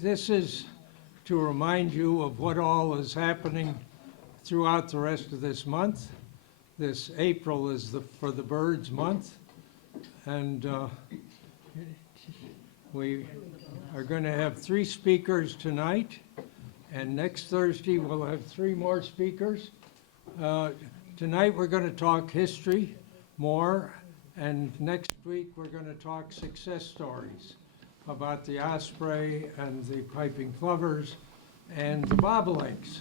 This is to remind you of what all is happening throughout the rest of this month. This April is for the birds month, and we are going to have 3 speakers tonight, and next Thursday we'll have 3 more speakers. Tonight we're going to talk history more, and next week we're going to talk success stories about the osprey and the piping plovers and the bobolinks.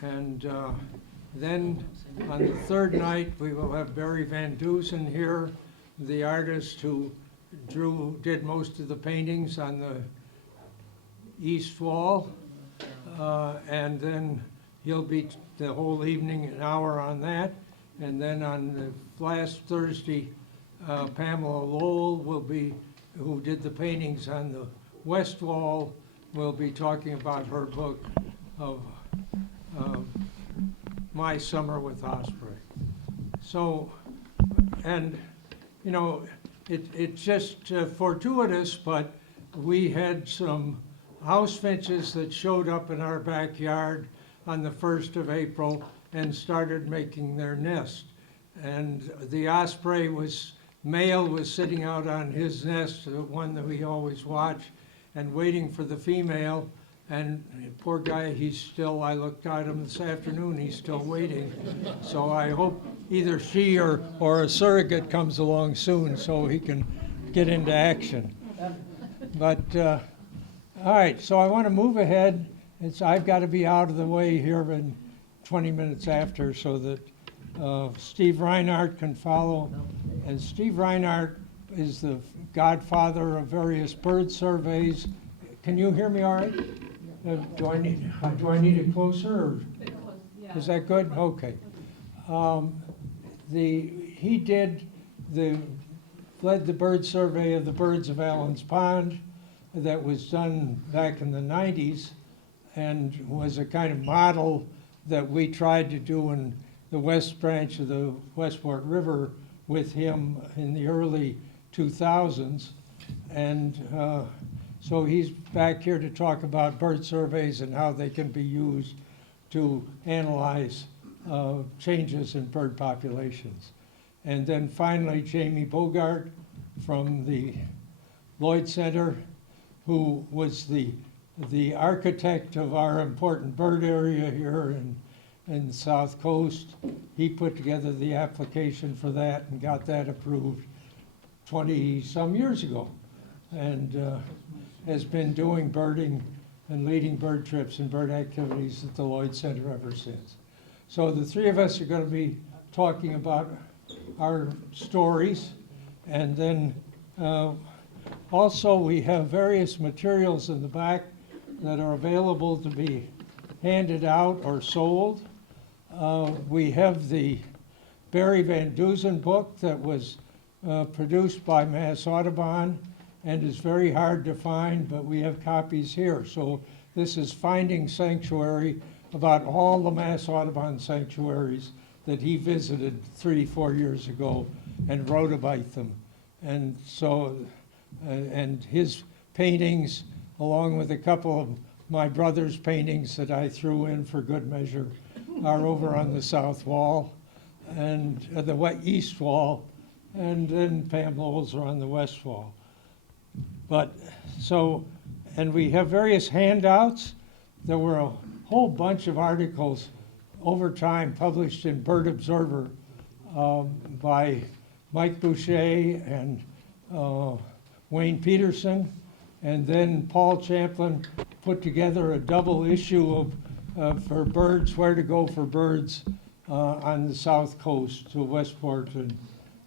And then on the 3rd night, we will have Barry Van Dusen here, the artist who did most of the paintings on the east wall. And then he'll be the whole evening, an hour on that. And then on the last Thursday, Pamela Lowell will be, who did the paintings on the west wall, will be talking about her book of My Summer with Osprey. So, and you know, it's just fortuitous, but we had some house finches that showed up in our backyard on the 1st of April and started making their nest. And the osprey male was sitting out on his nest, the one that we always watch, and waiting for the female. And poor guy, I looked at him this afternoon, he's still waiting. So I hope either she or a surrogate comes along soon so he can get into action. But, all right, so I want to move ahead. I've got to be out of the way here in 20 minutes after so that Steve Reinhardt can follow. And Steve Reinhardt is the godfather of various bird surveys. Can you hear me all right? Do I need it closer? Or is that good? Okay. He led the bird survey of the birds of Allen's Pond that was done back in the 90s and was a kind of model that we tried to do in the west branch of the Westport River with him in the early 2000s. And so he's back here to talk about bird surveys and how they can be used to analyze changes in bird populations. And then finally, Jamie Bogart from the Lloyd Center, who was the architect of our important bird area here in the South Coast. He put together the application for that and got that approved 20-some years ago, and has been doing birding and leading bird trips and bird activities at the Lloyd Center ever since. So the 3 of us are going to be talking about our stories, and then also we have various materials in the back that are available to be handed out or sold. We have the Barry Van Dusen book that was produced by Mass Audubon and is very hard to find, but we have copies here. So this is Finding Sanctuary, about all the Mass Audubon sanctuaries that he visited 3-4 years ago and wrote about them. And so, and his paintings, along with a couple of my brother's paintings that I threw in for good measure, are over on the south wall and the east wall, and then Pam Lowell's are on the west wall. But so, and we have various handouts. There were a whole bunch of articles over time published in Bird Observer by Mike Boucher and Wayne Peterson, and then Paul Champlin put together a double issue for birds, where to go for birds on the south coast to Westport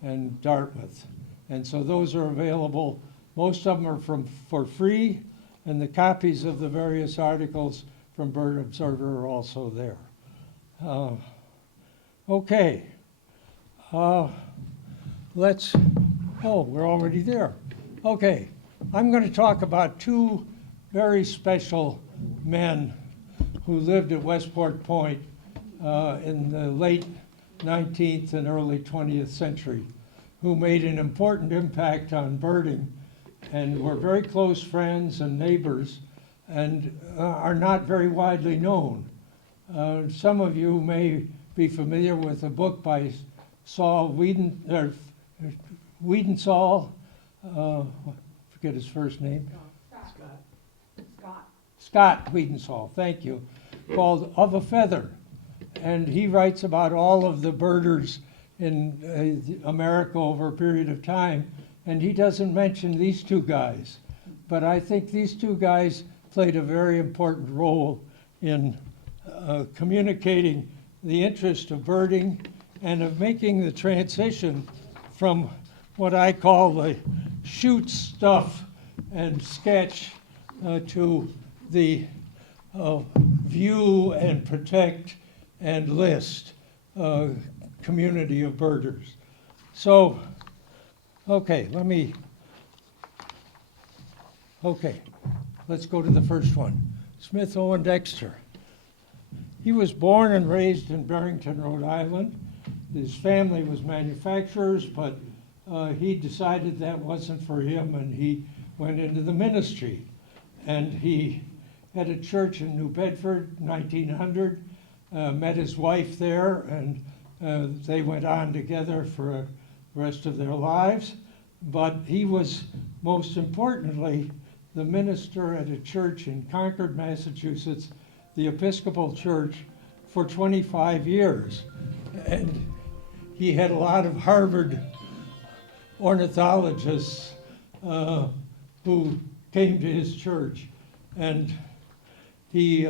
and Dartmouth. And so those are available. Most of them are for free, and the copies of the various articles from Bird Observer are also there. Okay. We're already there. Okay. I'm going to talk about 2 very special men who lived at Westport Point in the late 19th and early 20th century, who made an important impact on birding and were very close friends and neighbors. and are not very widely known. Some of you may be familiar with a book by Saul Wiedensaul, forget his first name. Scott Wiedensaul, thank you, called Of a Feather. And he writes about all of the birders in America over a period of time, and he doesn't mention these two guys. But I think these two guys played a very important role in communicating the interest of birding and of making the transition from what I call the shoot stuff and sketch to the view and protect and list community of birders. So, okay, let's go to the first one. Smith Owen Dexter. He was born and raised in Barrington, Rhode Island. His family was manufacturers, but he decided that wasn't for him, and he went into the ministry. And he had a church in New Bedford, 1900, met his wife there, and they went on together for the rest of their lives. But he was, most importantly, the minister at a church in Concord, Massachusetts, the Episcopal Church, for 25 years. And he had a lot of Harvard ornithologists who came to his church, and he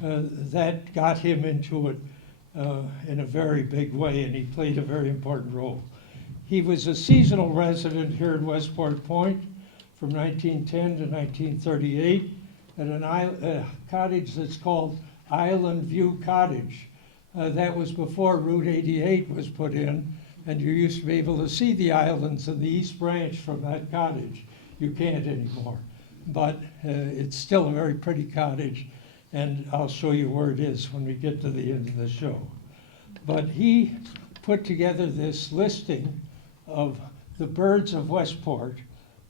that got him into it in a very big way, and he played a very important role. He was a seasonal resident here in Westport Point from 1910 to 1938 at a cottage that's called Island View Cottage. That was before Route 88 was put in, and you used to be able to see the islands in the East Branch from that cottage. You can't anymore, but it's still a very pretty cottage, and I'll show you where it is when we get to the end of the show. But he put together this listing of the birds of Westport,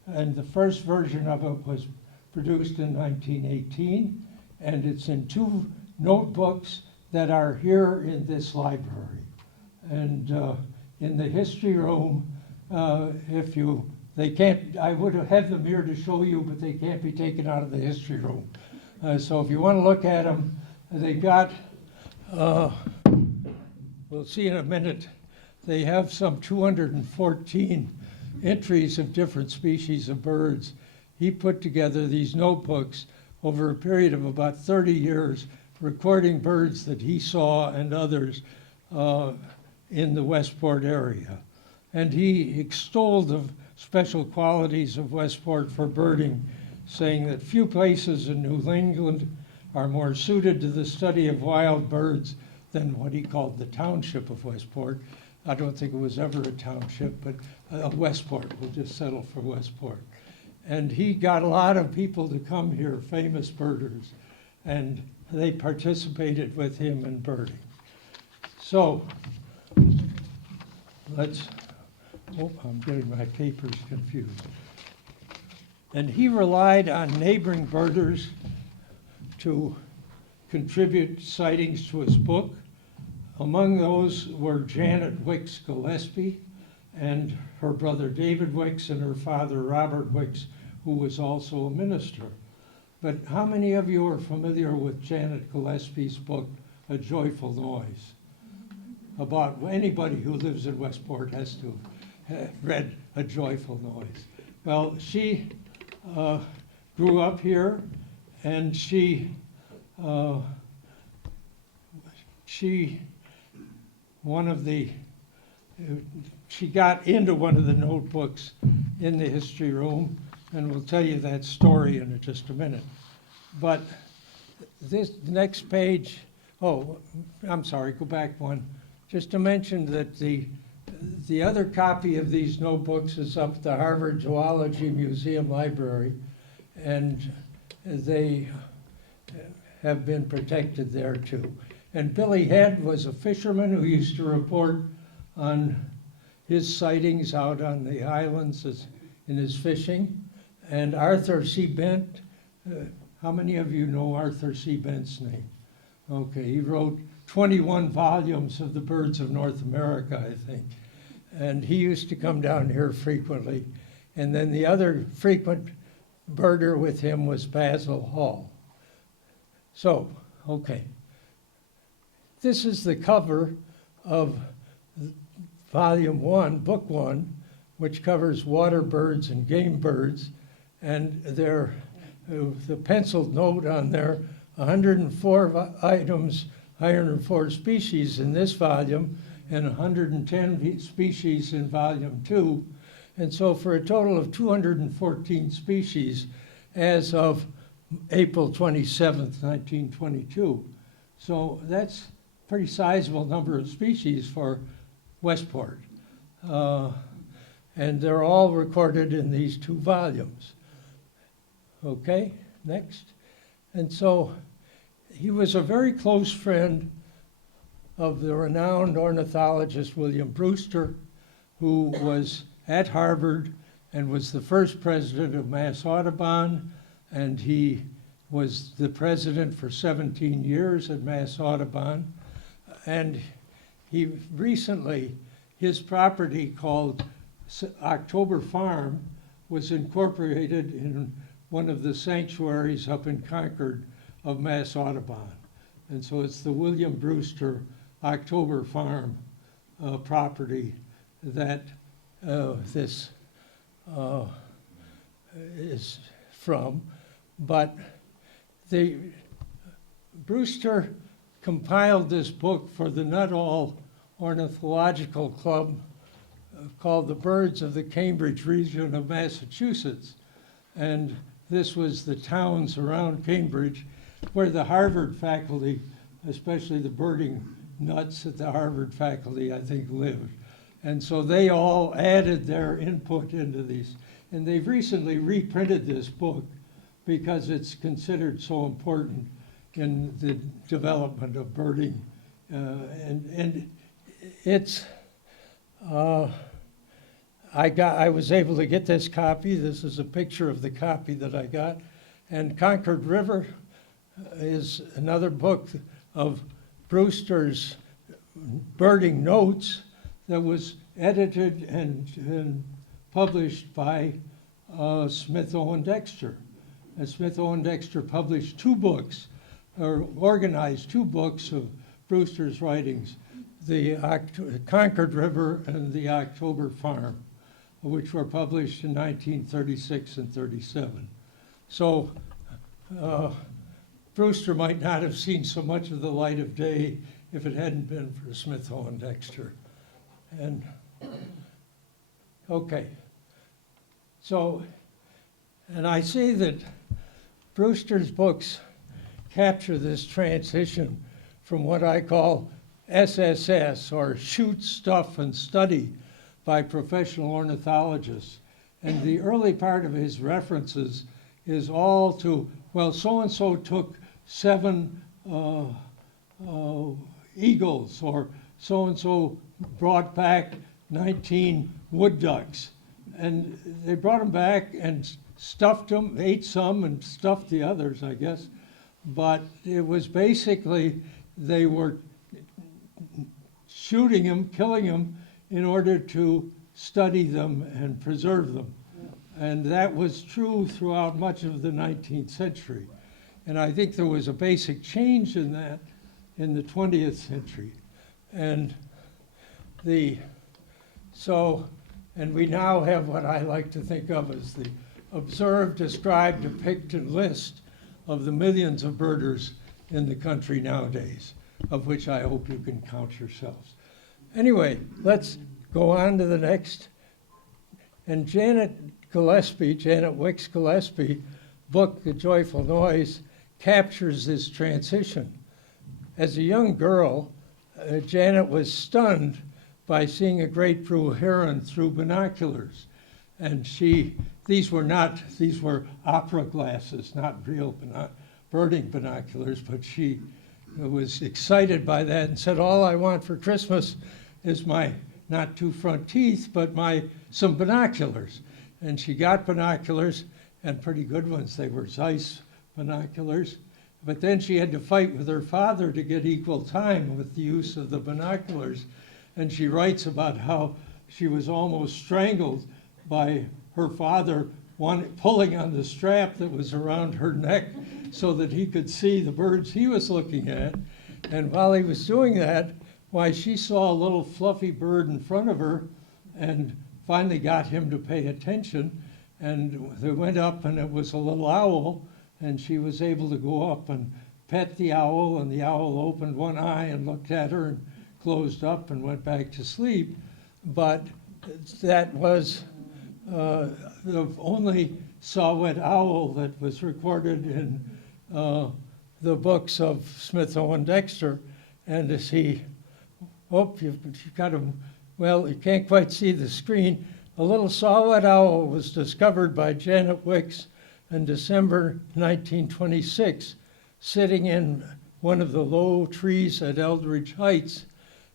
and the first version of it was produced in 1918, and it's in 2 notebooks that are here in this library. And in the history room, I would have had them here to show you, but they can't be taken out of the history room. So if you want to look at them, they've got, we'll see in a minute, they have some 214 entries of different species of birds. He put together these notebooks over a period of about 30 years, recording birds that he saw and others in the Westport area. And he extolled the special qualities of Westport for birding, saying that few places in New England are more suited to the study of wild birds than what he called the township of Westport. I don't think it was ever a township, but Westport. We'll just settle for Westport. And he got a lot of people to come here, famous birders, and they participated with him in birding. So I'm getting my papers confused. And he relied on neighboring birders to contribute sightings to his book. Among those were Janet Wicks Gillespie and her brother David Wicks and her father Robert Wicks, who was also a minister. But how many of you are familiar with Janet Gillespie's book, A Joyful Noise? About anybody who lives in Westport has to have read A Joyful Noise. Well, she grew up here, and she got into one of the notebooks in the history room, and we'll tell you that story in just a minute. But this next page, I'm sorry, go back one. Just to mention that the other copy of these notebooks is up at the Harvard Zoology Museum Library, and they have been protected there too. And Billy Head was a fisherman who used to report on his sightings out on the islands in his fishing. And Arthur C. Bent How many of you know Arthur C. Bent's name? Okay, he wrote 21 volumes of the Birds of North America, I think. And he used to come down here frequently. And then the other frequent birder with him was Basil Hall. So, okay. This is the cover of Volume 1, Book 1, which covers water birds and game birds. And the penciled note on there, 104 items, 104 species in this volume, and 110 species in Volume 2. And so for a total of 214 species as of April 27th, 1922. So that's a pretty sizable number of species for Westport. And they're all recorded in these 2 volumes. Okay, next. And so he was a very close friend of the renowned ornithologist William Brewster, who was at Harvard and was the first president of Mass Audubon, and he was the president for 17 years at Mass Audubon. And he recently, his property called October Farm was incorporated in one of the sanctuaries up in Concord of Mass Audubon. And so it's the William Brewster October Farm property that this is from. But the Brewster compiled this book for the Nuttall Ornithological Club called The Birds of the Cambridge Region of Massachusetts. And this was the towns around Cambridge where the Harvard faculty, especially the birding nuts at the Harvard faculty, I think, lived. And so they all added their input into these. And they've recently reprinted this book because it's considered so important in the development of birding. And it's, I was able to get this copy. This is a picture of the copy that I got. And Concord River is another book of Brewster's birding notes that was edited and published by Smith Owen Dexter. And Smith Owen Dexter published 2 books, or organized 2 books of Brewster's writings, the Concord River and the October Farm, which were published in 1936 and 37. So Brewster might not have seen so much of the light of day if it hadn't been for Smith Owen Dexter. And okay, so, and I see that Brewster's books capture this transition from what I call SSS, or shoot, stuff, and study by professional ornithologists. And the early part of his references is all to, well, so-and-so took 7 eagles, or so-and-so brought back 19 wood ducks. And they brought them back and stuffed them, ate some and stuffed the others, I guess. But it was basically, they were shooting them, killing them, in order to study them and preserve them. And that was true throughout much of the 19th century. And I think there was a basic change in that in the 20th century. And and we now have what I like to think of as the observe, describe, depict, and list of the millions of birders in the country nowadays, of which I hope you can count yourselves. Anyway, let's go on to the next. And Janet Wicks Gillespie book, The Joyful Noise, captures this transition. As a young girl, Janet was stunned by seeing a great blue heron through binoculars. And these were opera glasses, not real birding binoculars, but she was excited by that and said, all I want for Christmas is my, not 2 front teeth, but some binoculars. And she got binoculars, and pretty good ones. They were Zeiss binoculars. But then she had to fight with her father to get equal time with the use of the binoculars. And she writes about how she was almost strangled by her father pulling on the strap that was around her neck so that he could see the birds he was looking at. And while he was doing that, why, she saw a little fluffy bird in front of her and finally got him to pay attention. And they went up, and it was a little owl, and she was able to go up and pet the owl, and the owl opened one eye and looked at her and closed up and went back to sleep. But that was the only saw-whet owl that was recorded in the books of Smith Owen Dexter. And as he, you've got him, well, you can't quite see the screen. A little saw-whet owl was discovered by Janet Wicks in December 1926, sitting in one of the low trees at Eldridge Heights.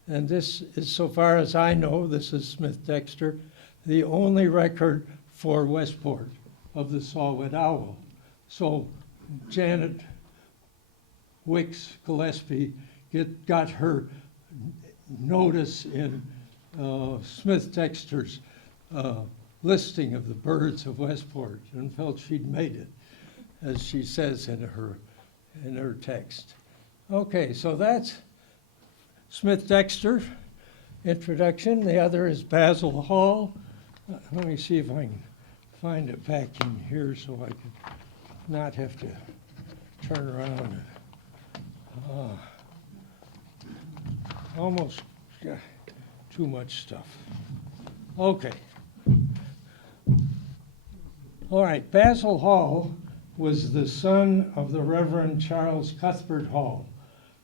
And this is, so far as I know, this is Smith Dexter, the only record for Westport of the saw-whet owl. So Janet Wicks Gillespie got her notice in Smith Dexter's listing of the birds of Westport, and felt she'd made it, as she says in her text. Okay, so that's Smith Dexter introduction. The other is Basil Hall. Let me see if I can find it back in here so I can not have to turn around. Almost got too much stuff. Okay. All right, Basil Hall was the son of the Reverend Charles Cuthbert Hall,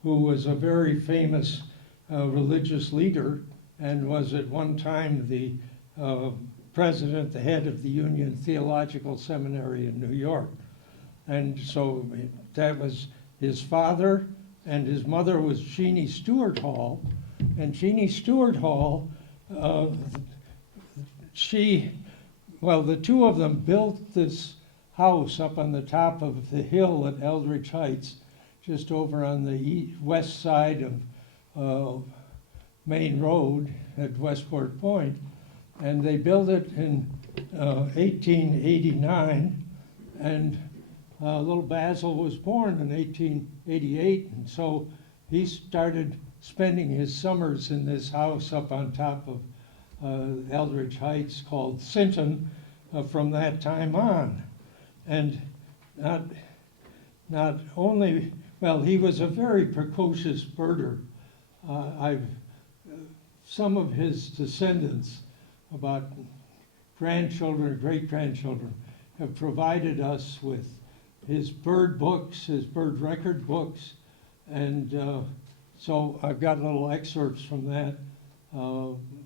who was a very famous religious leader and was at one time the president, the head of the Union Theological Seminary in New York. And so that was his father, and his mother was Jeannie Stewart Hall. And Jeannie Stewart Hall, the two of them built this house up on the top of the hill at Eldridge Heights, just over on the west side of Main Road at Westport Point. And they built it in 1889, and little Basil was born in 1888, and so he started spending his summers in this house up on top of Eldridge Heights called Sinton from that time on. And not only, well, he was a very precocious birder. Some of his descendants, about grandchildren or great-grandchildren, have provided us with his bird books, his bird record books, and so I've got little excerpts from that.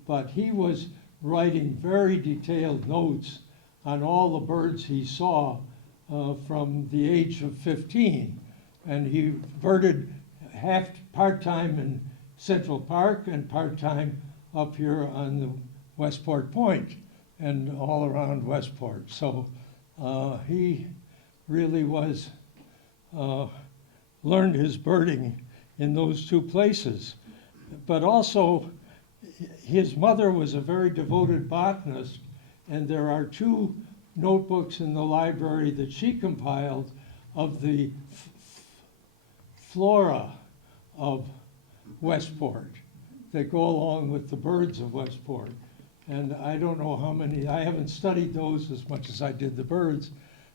But he was writing very detailed notes on all the birds he saw from the age of 15. And he birded part-time in Central Park and part-time up here on the Westport Point and all around Westport. So he really was, learned his birding in those two places. But also, his mother was a very devoted botanist, and there are two notebooks in the library that she compiled of the flora of Westport that go along with the birds of Westport. And I don't know how many, I haven't studied those as much as I did the birds,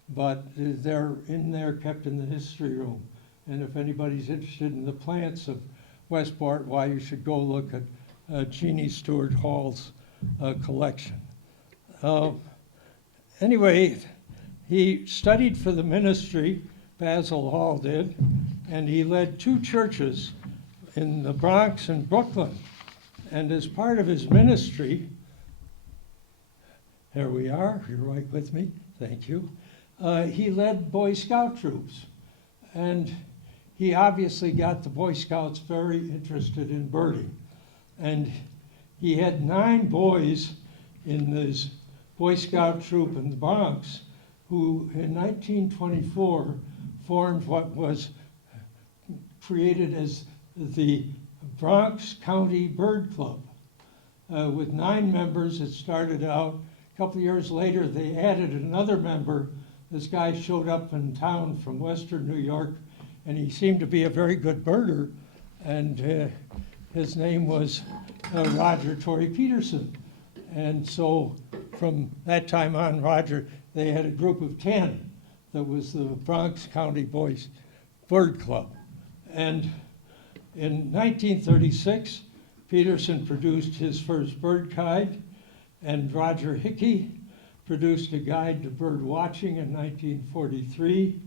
but they're in there, kept in the history room. And if anybody's interested in the plants of Westport, why, you should go look at Jeannie Stewart Hall's collection. Anyway, he studied for the ministry, Basil Hall did, and he led two churches in the Bronx and Brooklyn. And as part of his ministry, there we are, you're right with me, thank you. He led Boy Scout troops. And he obviously got the Boy Scouts very interested in birding. And he had 9 boys in this Boy Scout troop in the Bronx who, in 1924, formed what was created as the Bronx County Bird Club. With 9 members, it started out. A couple of years later, they added another member. This guy showed up in town from Western New York, and he seemed to be a very good birder, and his name was Roger Torrey Peterson. And so from that time on, they had a group of 10 that was the Bronx County Boys Bird Club. And in 1936, Peterson produced his first bird guide, and Roger Hickey produced a guide to bird watching in 1943,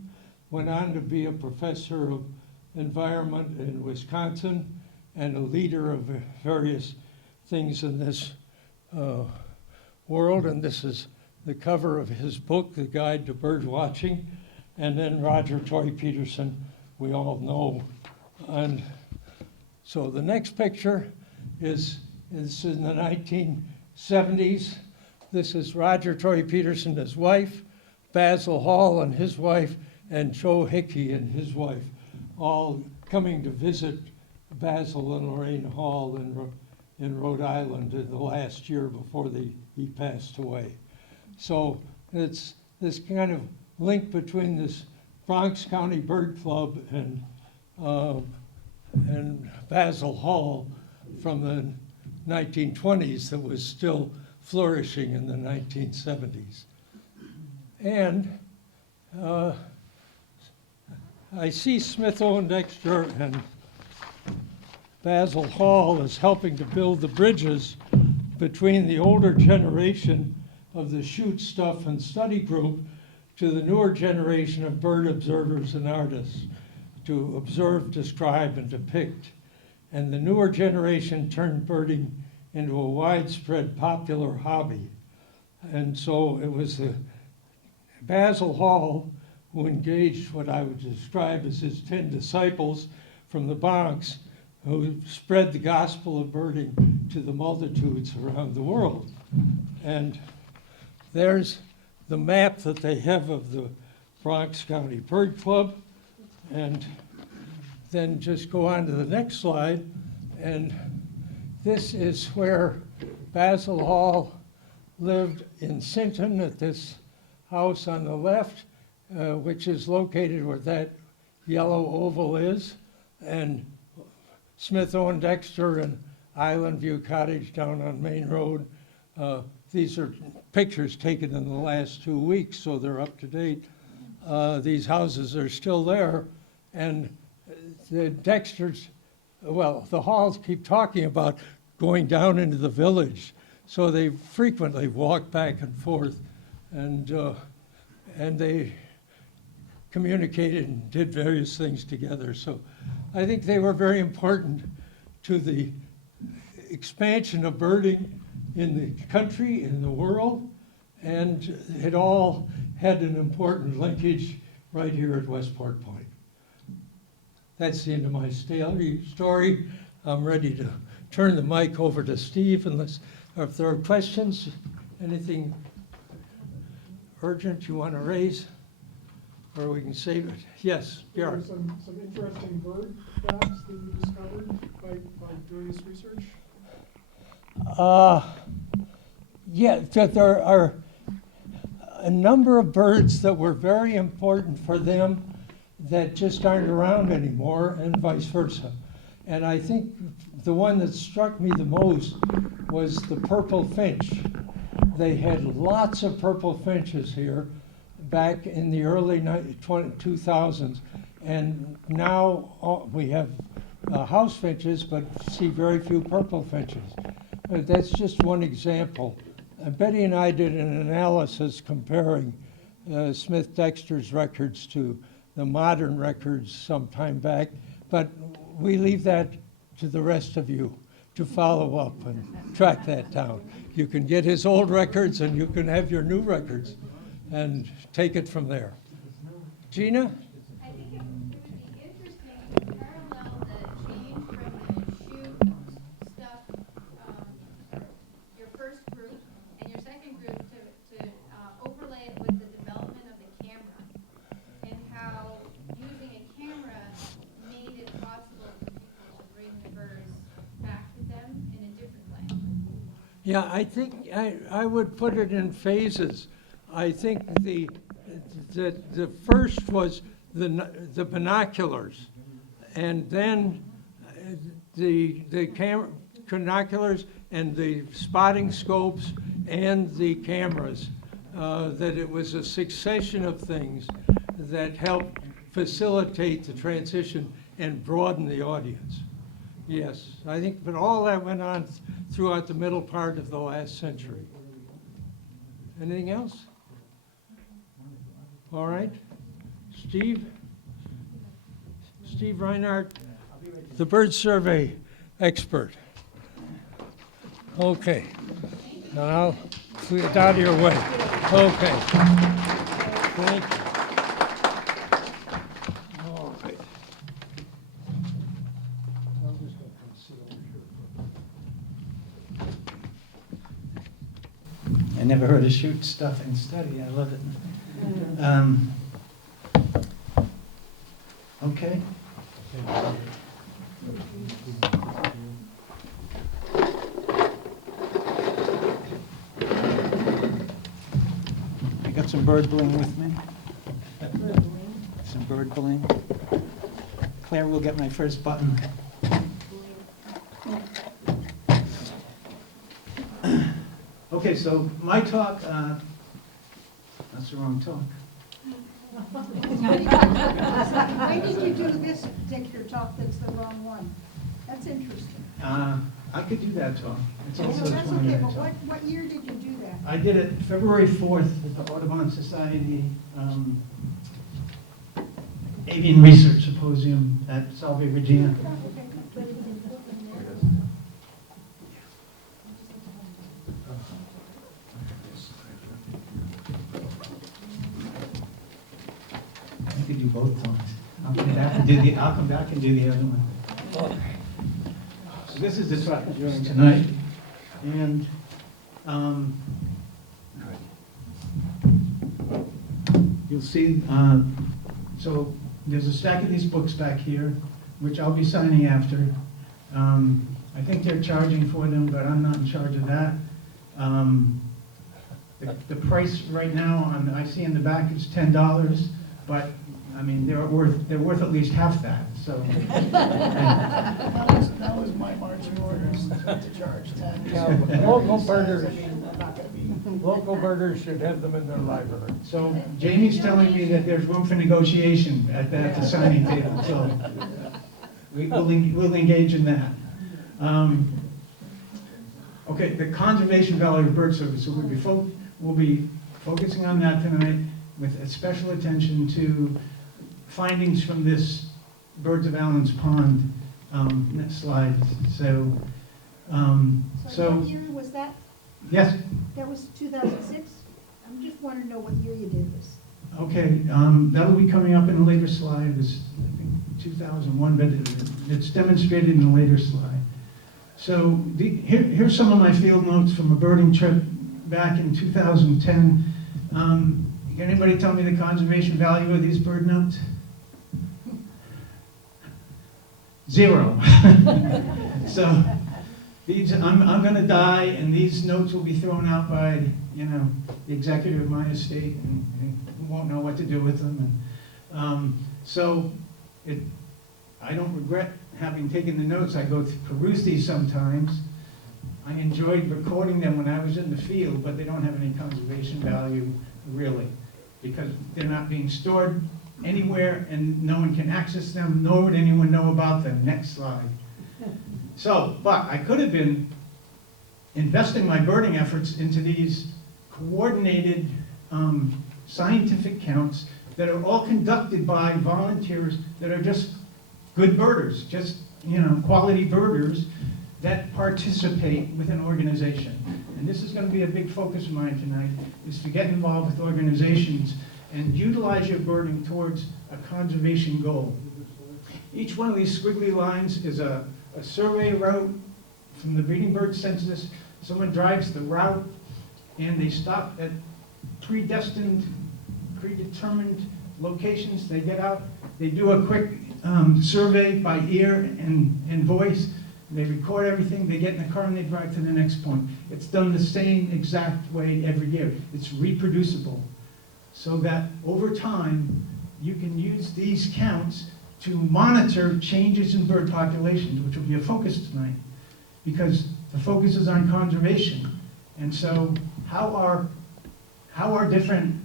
went on to be a professor of environment in Wisconsin and a leader of various things in this world. And this is the cover of his book, The Guide to Bird Watching. And then Roger Torrey Peterson, we all know. And so the next picture is in the 1970s. This is Roger Torrey Peterson, his wife, Basil Hall and his wife, and Joe Hickey and his wife, all coming to visit Basil and Lorraine Hall in Rhode Island in the last year before he passed away. So it's this kind of link between this Bronx County Bird Club and Basil Hall from the 1920s that was still flourishing in the 1970s. And I see Smith Owen Dexter and Basil Hall as helping to build the bridges between the older generation of the Shoot Stuff and Study group to the newer generation of bird observers and artists to observe, describe, and depict. And the newer generation turned birding into a widespread popular hobby. And so it was Basil Hall who engaged what I would describe as his 10 disciples from the Bronx, who spread the gospel of birding to the multitudes around the world. And there's the map that they have of the Bronx County Bird Club. And then just go on to the next slide. And this is where Basil Hall lived in Sinton at this house on the left, which is located where that yellow oval is. And Smith Owen Dexter and Island View Cottage down on Main Road. These are pictures taken in the last 2 weeks, so they're up to date. These houses are still there, and the Dexters, well, the Halls keep talking about going down into the village, so they frequently walk back and forth, and they communicated and did various things together. So I think they were very important to the expansion of birding in the country, in the world, and it all had an important linkage right here at Westport Point. That's the end of my story. I'm ready to turn the mic over to Steve unless if there are questions, anything urgent you want to raise, or we can save it. Yes, There Bjorn. were some interesting bird facts that you discovered by doing this research. Yeah, that there are a number of birds that were very important for them that just aren't around anymore, and vice versa. And I think the one that struck me the most was the purple finch. They had lots of purple finches here back in the early 2000s, and now we have house finches, but see very few purple finches. That's just one example. Betty and I did an analysis comparing Smith Dexter's records to the modern records some time back, but we leave that to the rest of you to follow up and track that down. You can get his old records and you can have your new records and take it from there. Gina? I think it would be interesting to parallel the change from the shoot stuff, your first group and your second group to overlay it with the development of the camera and how, Yeah, I think I would put it in phases. I think the first was the binoculars, and then the binoculars and the spotting scopes and the cameras. That it was a succession of things that helped facilitate the transition and broaden the audience. Yes, I think, but all that went on throughout the middle part of the last century. Anything else? All right. Steve Reinhardt, the bird survey expert. Okay. Now I'll clear it out of your way. Okay. Thank you. All right. I'm just going to come sit over here. I never heard of shoot stuff and study. I love it. Okay. I got some bird bling with me. Some bird bling. Claire will get my first button. Okay, so my talk, that's the wrong talk. Why did you do this particular talk that's the wrong one? That's interesting. I could do that talk. It's Well, also a that's 20-minute okay, but talk. what year did you do that? I did it February 4th at the Audubon Society Avian Research Symposium at Salve Regina. I could do both talks. I'll come back and do the other one. So this is the talk I'm doing tonight, and you'll see. So there's a stack of these books back here, which I'll be signing after. I think they're charging for them, but I'm not in charge of that. The price right now on I see in the back is $10, but I mean they're worth at least half that. So That was my marching orders, to charge 10. Yeah, local birders should have them in their library. So Jamie's telling me that there's room for negotiation at the signing table, so we'll engage in that. Okay, the conservation value of bird service. So we'll be focusing on that tonight with a special attention to findings from this Birds of Allen's Pond. Next slide. So What year was that? yes. That was 2006? I just want to know what year you did this. Okay, that'll be coming up in a later slide. It was, I think, 2001, but it's demonstrated in a later slide. So here's some of my field notes from a birding trip back in 2010. Can anybody tell me the conservation value of these bird notes? 0. So these, I'm going to die, and these notes will be thrown out by, the executive of my estate, and we won't know what to do with them. And I don't regret having taken the notes. I go peruse these sometimes. I enjoyed recording them when I was in the field, but they don't have any conservation value, really, because they're not being stored anywhere, and no one can access them, nor would anyone know about them. Next slide. So, but I could have been investing my birding efforts into these coordinated scientific counts that are all conducted by volunteers that are just good birders, just, quality birders that participate with an organization. And this is going to be a big focus of mine tonight, is to get involved with organizations and utilize your birding towards a conservation goal. Each one of these squiggly lines is a survey route from the breeding bird census. Someone drives the route and they stop at predetermined locations. They get out, they do a quick survey by ear and voice. they record everything, they get in the car and they drive to the next point. It's done the same exact way every year. It's reproducible. So that over time, you can use these counts to monitor changes in bird populations, which will be a focus tonight, because the focus is on conservation. And so how are different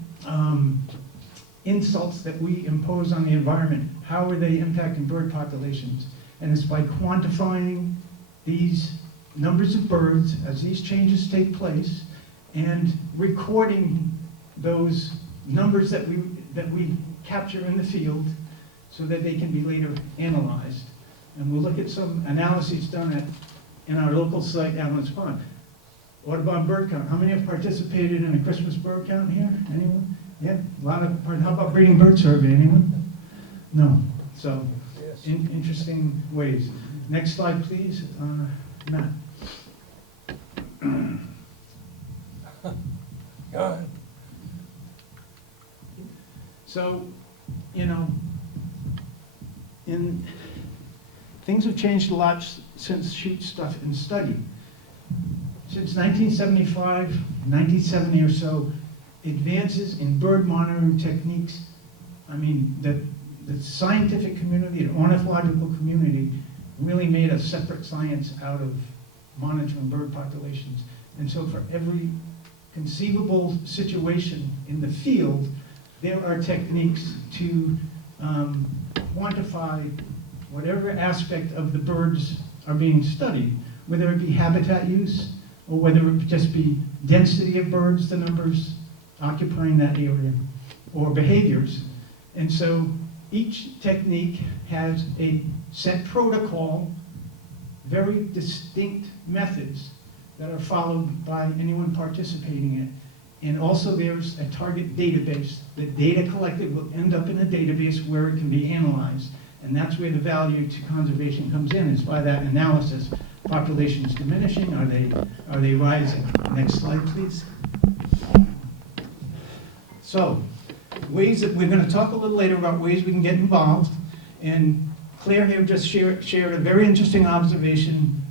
insults that we impose on the environment, how are they impacting bird populations? And it's by quantifying these numbers of birds as these changes take place and recording those numbers that we capture in the field so that they can be later analyzed. And we'll look at some analyses done in our local site, Allen's Pond. Audubon bird count. How many have participated in a Christmas bird count here? Anyone? Yeah, a lot of. How about breeding bird survey? Anyone? No. So, interesting ways. Next slide, please, Matt. Go ahead. So, things have changed a lot since shoot stuff and study. Since 1975, 1970 or so, advances in bird monitoring techniques, I mean, the scientific community, the ornithological community, really made a separate science out of monitoring bird populations. And so for every conceivable situation in the field, there are techniques to quantify whatever aspect of the birds are being studied, whether it be habitat use, or whether it just be density of birds, the numbers occupying that area, or behaviors. And so each technique has a set protocol, very distinct methods that are followed by anyone participating in it. And also there's a target database. The data collected will end up in a database where it can be analyzed. And that's where the value to conservation comes in, is by that analysis. Populations diminishing, are they rising? Next slide, please. So, ways that we're going to talk a little later about ways we can get involved. And Claire here just shared a very interesting observation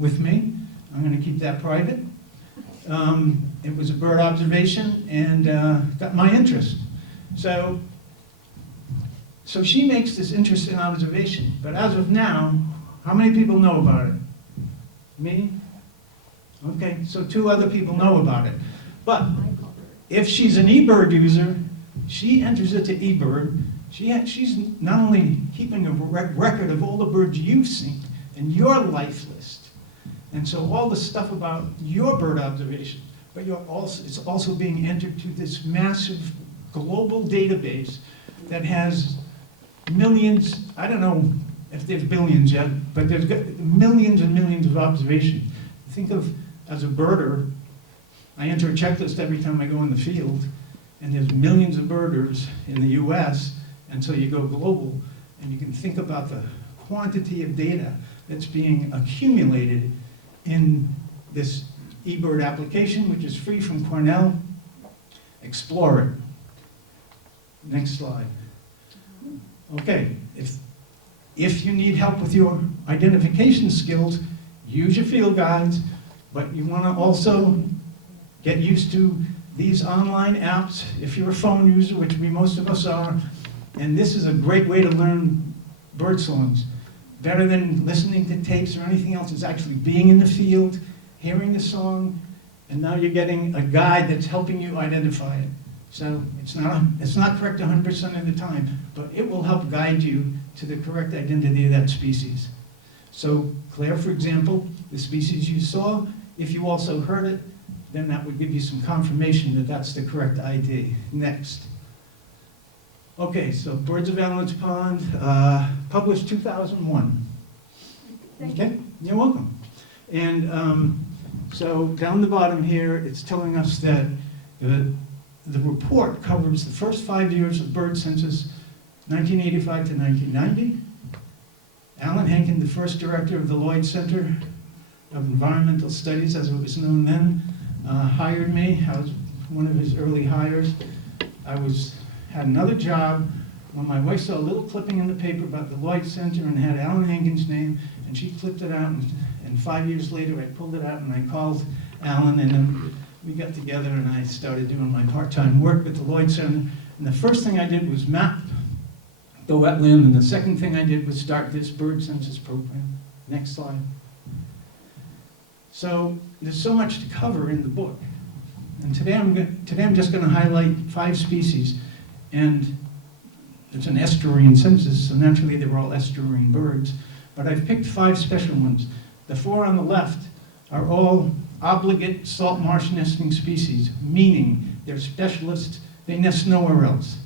with me. I'm going to keep that private. It was a bird observation and got my interest. So she makes this interesting observation, but as of now, how many people know about it? Me? Okay, so 2 other people know about it. But if she's an eBird user, she enters it to eBird. She's not only keeping a record of all the birds you've seen in your life list, and so all the stuff about your bird observation, but it's also being entered to this massive global database that has millions, I don't know if there's billions yet, but there's millions and millions of observations. Think of, as a birder, I enter a checklist every time I go in the field, and there's millions of birders in the US, and so you go global, and you can think about the quantity of data that's being accumulated in this eBird application, which is free from Cornell. Explore it. Next slide. Okay, if you need help with your identification skills, use your field guides, but you want to also get used to these online apps if you're a phone user, which most of us are, and this is a great way to learn bird songs. Better than listening to tapes or anything else, is actually being in the field, hearing the song, and now you're getting a guide that's helping you identify it. So it's not correct 100% of the time, but it will help guide you to the correct identity of that species. So Claire, for example, the species you saw, if you also heard it, then that would give you some confirmation that that's the correct ID. Next. Okay, so Birds of Allen's Pond, published 2001. Thank Okay, you're welcome. And so down the bottom here, it's telling us that the report covers the first 5 years of bird census, 1985 to 1990. Alan Henkin, the first director of the Lloyd Center of Environmental Studies, as it was known then, hired me. I was one of his early hires. I had another job when my wife saw a little clipping in the paper about the Lloyd Center and had Alan Hankins' name, and she clipped it out, and 5 years later, I pulled it out and I called Alan, and then we got together and I started doing my part-time work with the Lloyd Center. And the first thing I did was map the wetland, and the second thing I did was start this bird census program. Next slide. So there's so much to cover in the book. And today I'm just going to highlight 5 species. And it's an estuarine census, so naturally they're all estuarine birds. But I've picked 5 special ones. The 4 on the left are all obligate salt marsh nesting species, meaning they're specialists, they nest nowhere else.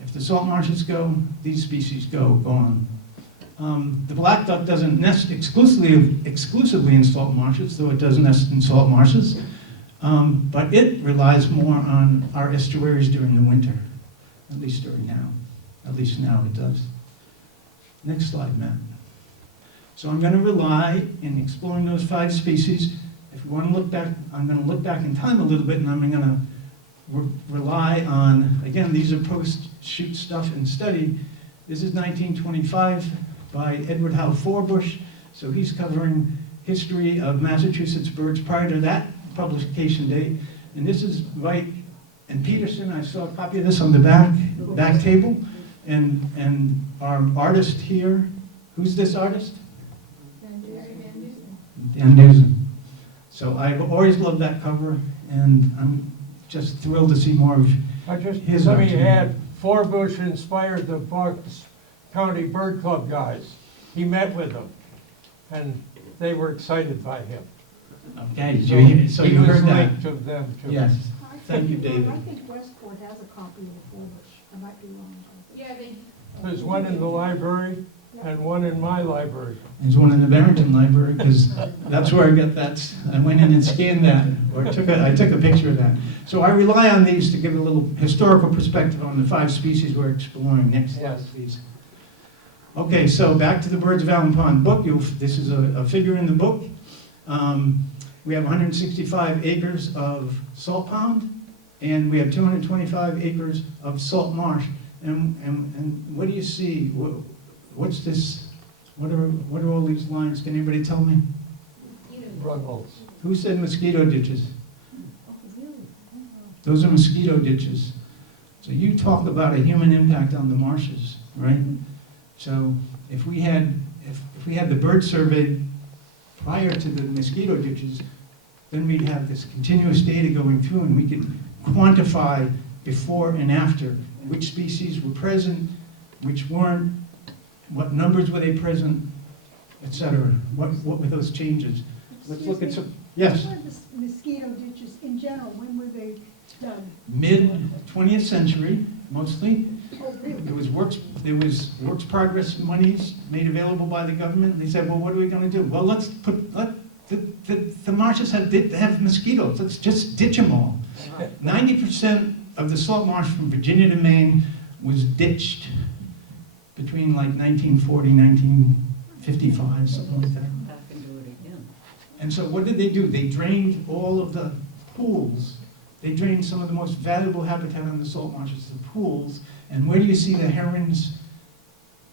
If the salt marshes go, these species go on. The black duck doesn't nest exclusively in salt marshes, though it does nest in salt marshes. But it relies more on our estuaries during the winter, at least now. At least now it does. Next slide, Matt. So I'm going to rely in exploring those 5 species. If you want to look back, I'm going to look back in time a little bit, and I'm going to rely on, again, these are post-shoot stuff and study. This is 1925 by Edward Howe Forbush. So he's covering history of Massachusetts birds prior to that publication date. And this is White and Peterson. I saw a copy of this on the back table. And our artist here, who's this artist? Dan Newsom. So I've always loved that cover, and I'm just thrilled to see more of his Let me art. add, Forbush inspired the Bucks County Bird Club guys. He met with them, and they were excited by him. Okay, so He you was heard that. linked to them too. Yes. I Thank you, think- David. I think Westport has a copy of the Forbush. I might be wrong. Yeah, they, There's one in the library and one in my library. There's one in the Barrington Library, because that's where I got that. I went in and scanned that, or I took a picture of that. So I rely on these to give a little historical perspective on the 5 species we're exploring. Next slide, Yes. please. Okay, so back to the Birds of Allen Pond book. This is a figure in the book. We have 165 acres of salt pond, and we have 225 acres of salt marsh. And what do you see? What's this? What are all these lines? Can anybody tell me? Ruggles. Who said mosquito ditches? Oh, really? Those are mosquito ditches. So you talk about a human impact on the marshes, right? So if we had the bird survey prior to the mosquito ditches, then we'd have this continuous data going through, and we could quantify before and after which species were present, which weren't, what numbers were they present, etc. What were those changes? Let's look at some. Yes. When were the mosquito ditches in general, when were they done? Mid-20th century, mostly. Oh, really? There was works progress monies made available by the government. They said, well, what are we going to do? Well, the marshes have mosquitoes. Let's just ditch them all. 90% of the salt marsh from Virginia to Maine was ditched between like 1940, 1955, something like that. Have to do it again. And so what did they do? They drained all of the pools. They drained some of the most valuable habitat on the salt marshes, the pools. And where do you see the herons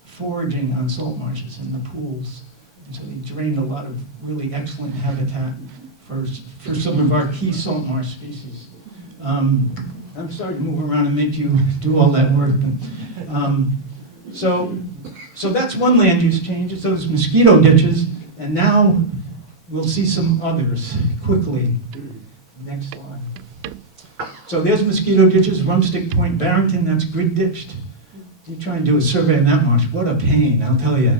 foraging on salt marshes? In the pools. And so they drained a lot of really excellent habitat for some of our key salt marsh species. I'm sorry to move around and make you do all that work. But, so that's one land use change. It's those mosquito ditches. And now we'll see some others quickly. Next slide. So there's mosquito ditches, Rumstick Point, Barrington, that's grid ditched. You try and do a survey in that marsh, what a pain, I'll tell you.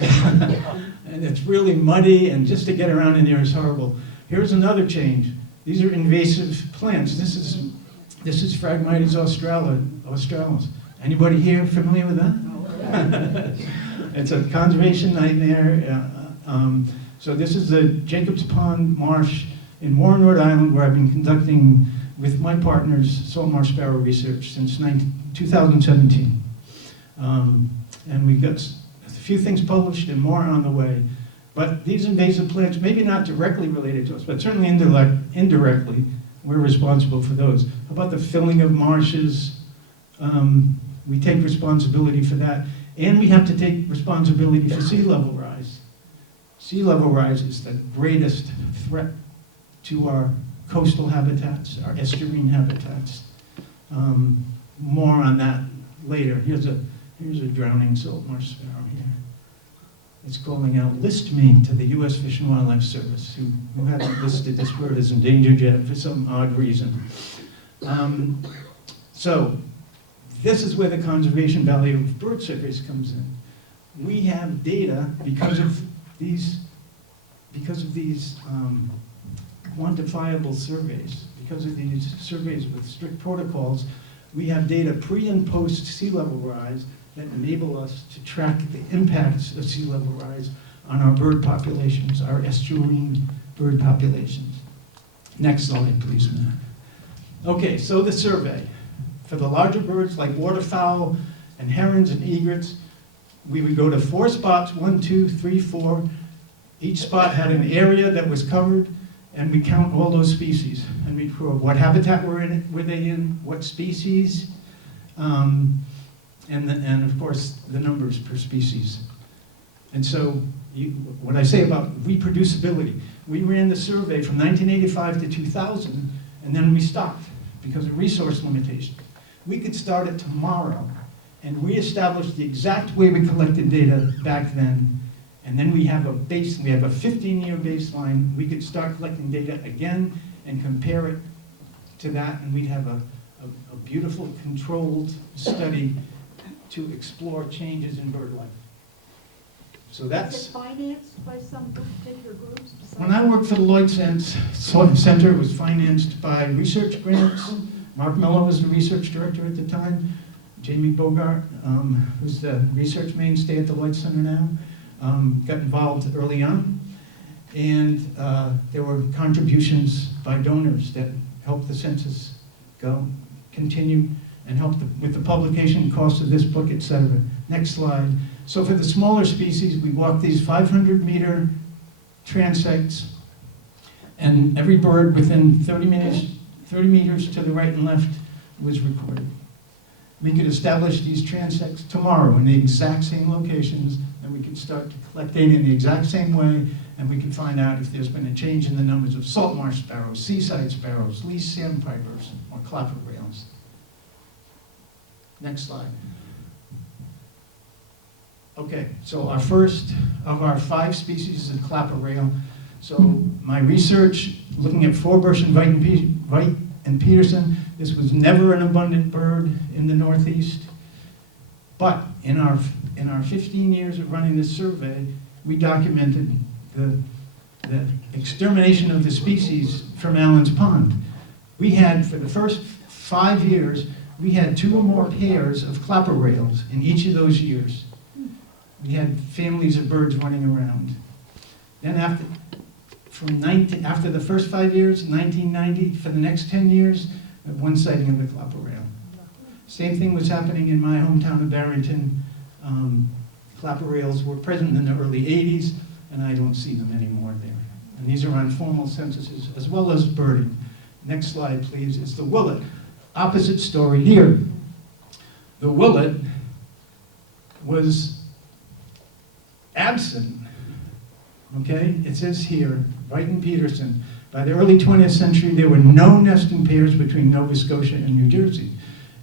And it's really muddy, and just to get around in there is horrible. Here's another change. These are invasive plants. This is Phragmites australis. Anybody here familiar with that? It's a conservation nightmare. So this is the Jacobs Pond Marsh in Warren, Rhode Island, where I've been conducting with my partners salt marsh sparrow research since 2017. And we've got a few things published and more on the way. But these invasive plants, maybe not directly related to us, but certainly indirectly, we're responsible for those. How about the filling of marshes? We take responsibility for that, and we have to take responsibility for sea level rise. Sea level rise is the greatest threat to our coastal habitats, our estuarine habitats. More on that later. Here's a drowning salt marsh sparrow here. It's calling out, list me to the U.S. Fish and Wildlife Service, who hasn't listed this bird as endangered yet for some odd reason. So this is where the conservation value of bird surveys comes in. We have data because of these quantifiable surveys, because of these surveys with strict protocols. We have data pre and post sea level rise that enable us to track the impacts of sea level rise on our bird populations, our estuarine bird populations. Next slide, please, Matt. Okay, so the survey. For the larger birds like waterfowl and herons and egrets, we would go to 4 spots, 1, 2, 3, 4. Each spot had an area that was covered, and we count all those species. And we prove what habitat were they in, what species, and of course, the numbers per species. And so, what I say about reproducibility, we ran the survey from 1985 to 2000, and then we stopped because of resource limitations. We could start it tomorrow and reestablish the exact way we collected data back then, and then we have a 15-year baseline. We could start collecting data again and compare it to that, and we'd have a beautiful controlled study to explore changes in bird life. So Is that's, it financed by some particular groups? when I worked for the Lloyd Center, it was financed by research grants. Mark Miller was the research director at the time. Jamie Bogart, who's the research mainstay at the Lloyd Center now, got involved early on. And there were contributions by donors that helped the census continue, and helped with the publication cost of this book, etc. Next slide. So for the smaller species, we walk these 500-meter transects, and every bird within 30 meters to the right and left was recorded. We could establish these transects tomorrow in the exact same locations, and we could start to collect data in the exact same way, and we could find out if there's been a change in the numbers of salt marsh sparrows, seaside sparrows, least sandpipers, or clapper rails. Next slide. Okay, so our first of our 5 species is a clapper rail. So my research, looking at Forbush and White and Peterson, this was never an abundant bird in the Northeast. But in our 15 years of running this survey, we documented the extermination of the species from Allen's Pond. We had, for the first 5 years, we had 2 or more pairs of clapper rails in each of those years. We had families of birds running around. Then after the first 5 years, 1990, for the next 10 years, one sighting of the clapper rail. Same thing was happening in my hometown of Barrington. Clapper rails were present in the early 80s, and I don't see them anymore there. And these are on formal censuses, as well as birding. Next slide, please, is the willet. Opposite story here. The willet was absent, okay? It says here, White and Peterson, by the early 20th century, there were no nesting pairs between Nova Scotia and New Jersey.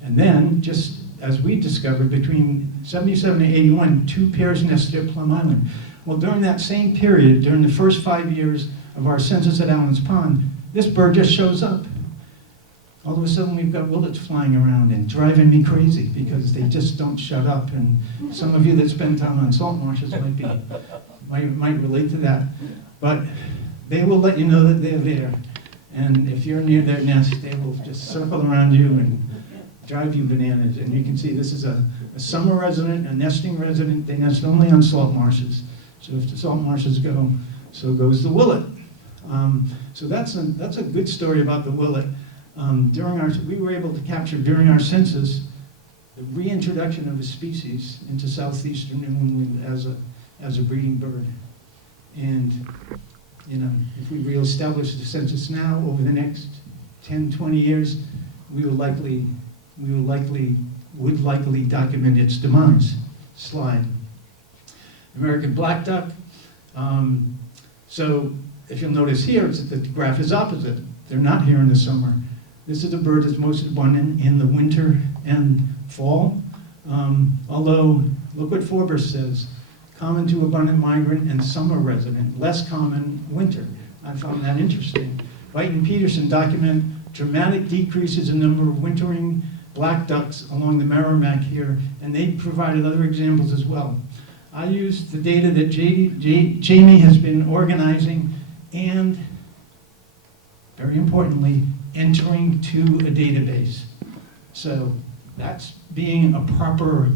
And then, just as we discovered, between 77 and 81, 2 pairs nested at Plum Island. Well, during that same period, during the first 5 years of our census at Allen's Pond, this bird just shows up. All of a sudden, we've got willets flying around and driving me crazy because they just don't shut up. And some of you that spend time on salt marshes might relate to that. But they will let you know that they're there. And if you're near their nest, they will just circle around you and drive you bananas. And you can see this is a summer resident, a nesting resident. They nest only on salt marshes. So if the salt marshes go, so goes the willet. So that's a good story about the willet. We were able to capture during our census the reintroduction of a species into southeastern New England as a breeding bird. And if we reestablish the census now over the next 10, 20 years, we will likely we would likely document its demise. Slide. American black duck. So if you'll notice here, the graph is opposite. They're not here in the summer. This is a bird that's most abundant in the winter and fall. Although, look what Forbes says, common to abundant migrant and summer resident, less common winter. I found that interesting. White and Peterson document dramatic decreases in number of wintering black ducks along the Merrimack here, and they provided other examples as well. I used the data that Jamie has been organizing and, very importantly, entering to a database. So that's being a proper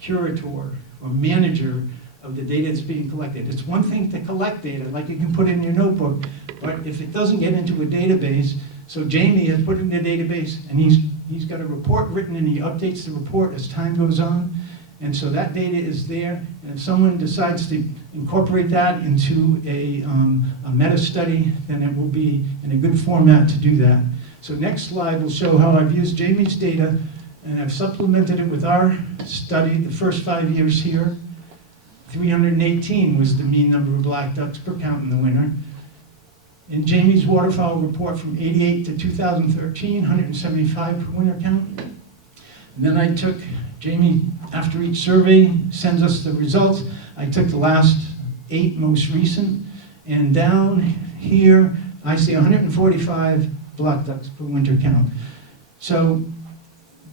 curator or manager of the data that's being collected. It's one thing to collect data, like you can put in your notebook, but if it doesn't get into a database, so Jamie has put it in a database, and he's got a report written, and he updates the report as time goes on, and so that data is there, and if someone decides to incorporate that into a meta study, then it will be in a good format to do that. So next slide will show how I've used Jamie's data, and I've supplemented it with our study, the first 5 years here. 318 was the mean number of black ducks per count in the winter. In Jamie's waterfowl report from 88 to 2013, 175 per winter count. And then I took, Jamie, after each survey, sends us the results. I took the last 8 most recent, and down here, I see 145 black ducks per winter count. So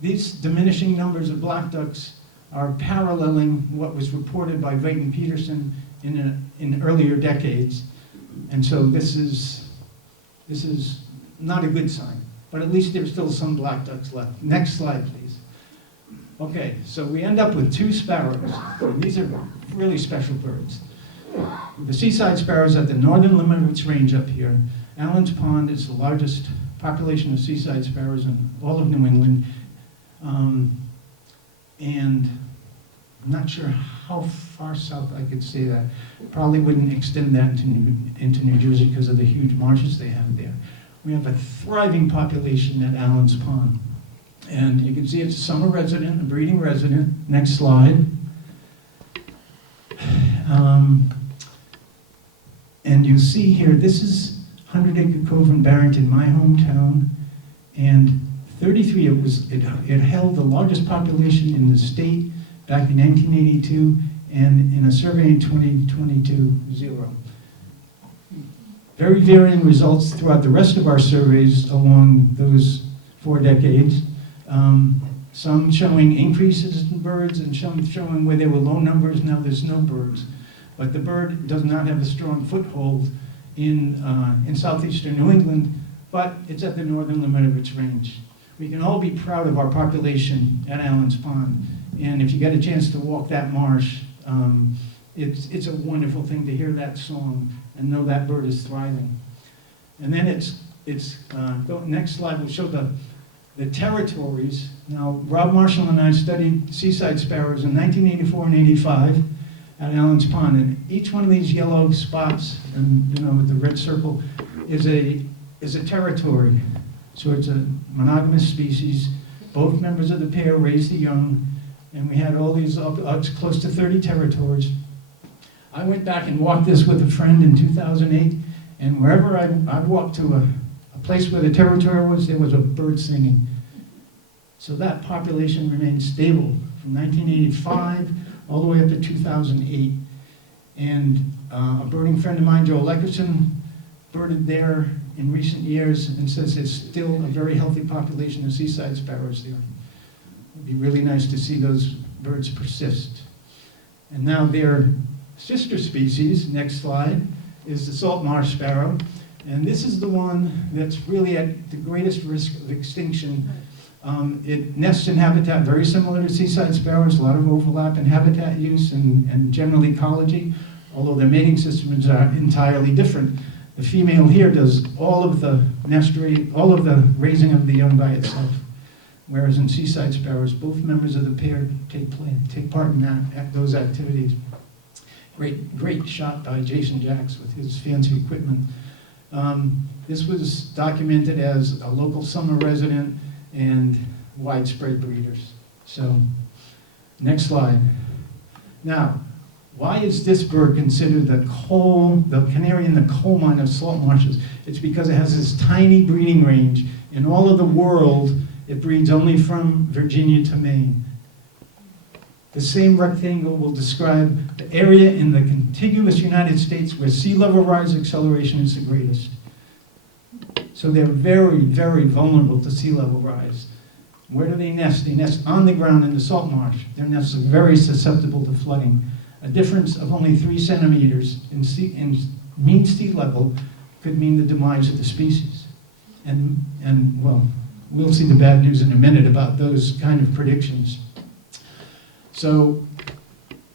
these diminishing numbers of black ducks are paralleling what was reported by Veit and Peterson in earlier decades. And so this is not a good sign, but at least there's still some black ducks left. Next slide, please. Okay, so we end up with 2 sparrows. And these are really special birds. The seaside sparrows at the northern limit of its range up here. Allen's Pond is the largest population of seaside sparrows in all of New England. And I'm not sure how far south I could say that. Probably wouldn't extend that into New Jersey because of the huge marshes they have there. We have a thriving population at Allen's Pond. And you can see it's a summer resident, a breeding resident. Next slide. And you see here, this is 100 Acre Cove in Barrington, my hometown. And 33, it held the largest population in the state back in 1982, and in a survey in 2022, 0. Very varying results throughout the rest of our surveys along those 4 decades. Some showing increases in birds, and some showing where there were low numbers, now there's no birds. But the bird does not have a strong foothold in southeastern New England, but it's at the northern limit of its range. We can all be proud of our population at Allen's Pond. And if you get a chance to walk that marsh, it's a wonderful thing to hear that song and know that bird is thriving. And then next slide will show the territories. Now, Rob Marshall and I studied seaside sparrows in 1984 and 85 at Allen's Pond. And each one of these yellow spots, and with the red circle, is a territory. So it's a monogamous species. Both members of the pair raise the young, and we had all these close to 30 territories. I went back and walked this with a friend in 2008, and wherever I walked to a place where the territory was, there was a bird singing. So that population remained stable from 1985 all the way up to 2008. And a birding friend of mine, Joel Leckerson, birded there in recent years and says there's still a very healthy population of seaside sparrows there. It'd be really nice to see those birds persist. And now their sister species, next slide, is the salt marsh sparrow. And this is the one that's really at the greatest risk of extinction. It nests in habitat very similar to seaside sparrows, a lot of overlap in habitat use and general ecology, although their mating systems are entirely different. The female here does all of the all of the raising of the young by itself, whereas in seaside sparrows, both members of the pair take part in those activities. Great shot by Jason Jacks with his fancy equipment. This was documented as a local summer resident, and widespread breeders. So, next slide. Now, why is this bird considered the canary in the coal mine of salt marshes? It's because it has this tiny breeding range. In all of the world, it breeds only from Virginia to Maine. The same rectangle will describe the area in the contiguous United States where sea level rise acceleration is the greatest. So they're very, very vulnerable to sea level rise. Where do they nest? They nest on the ground in the salt marsh. Their nests are very susceptible to flooding. A difference of only 3 centimeters in mean sea level could mean the demise of the species. And well, we'll see the bad news in a minute about those kind of predictions. So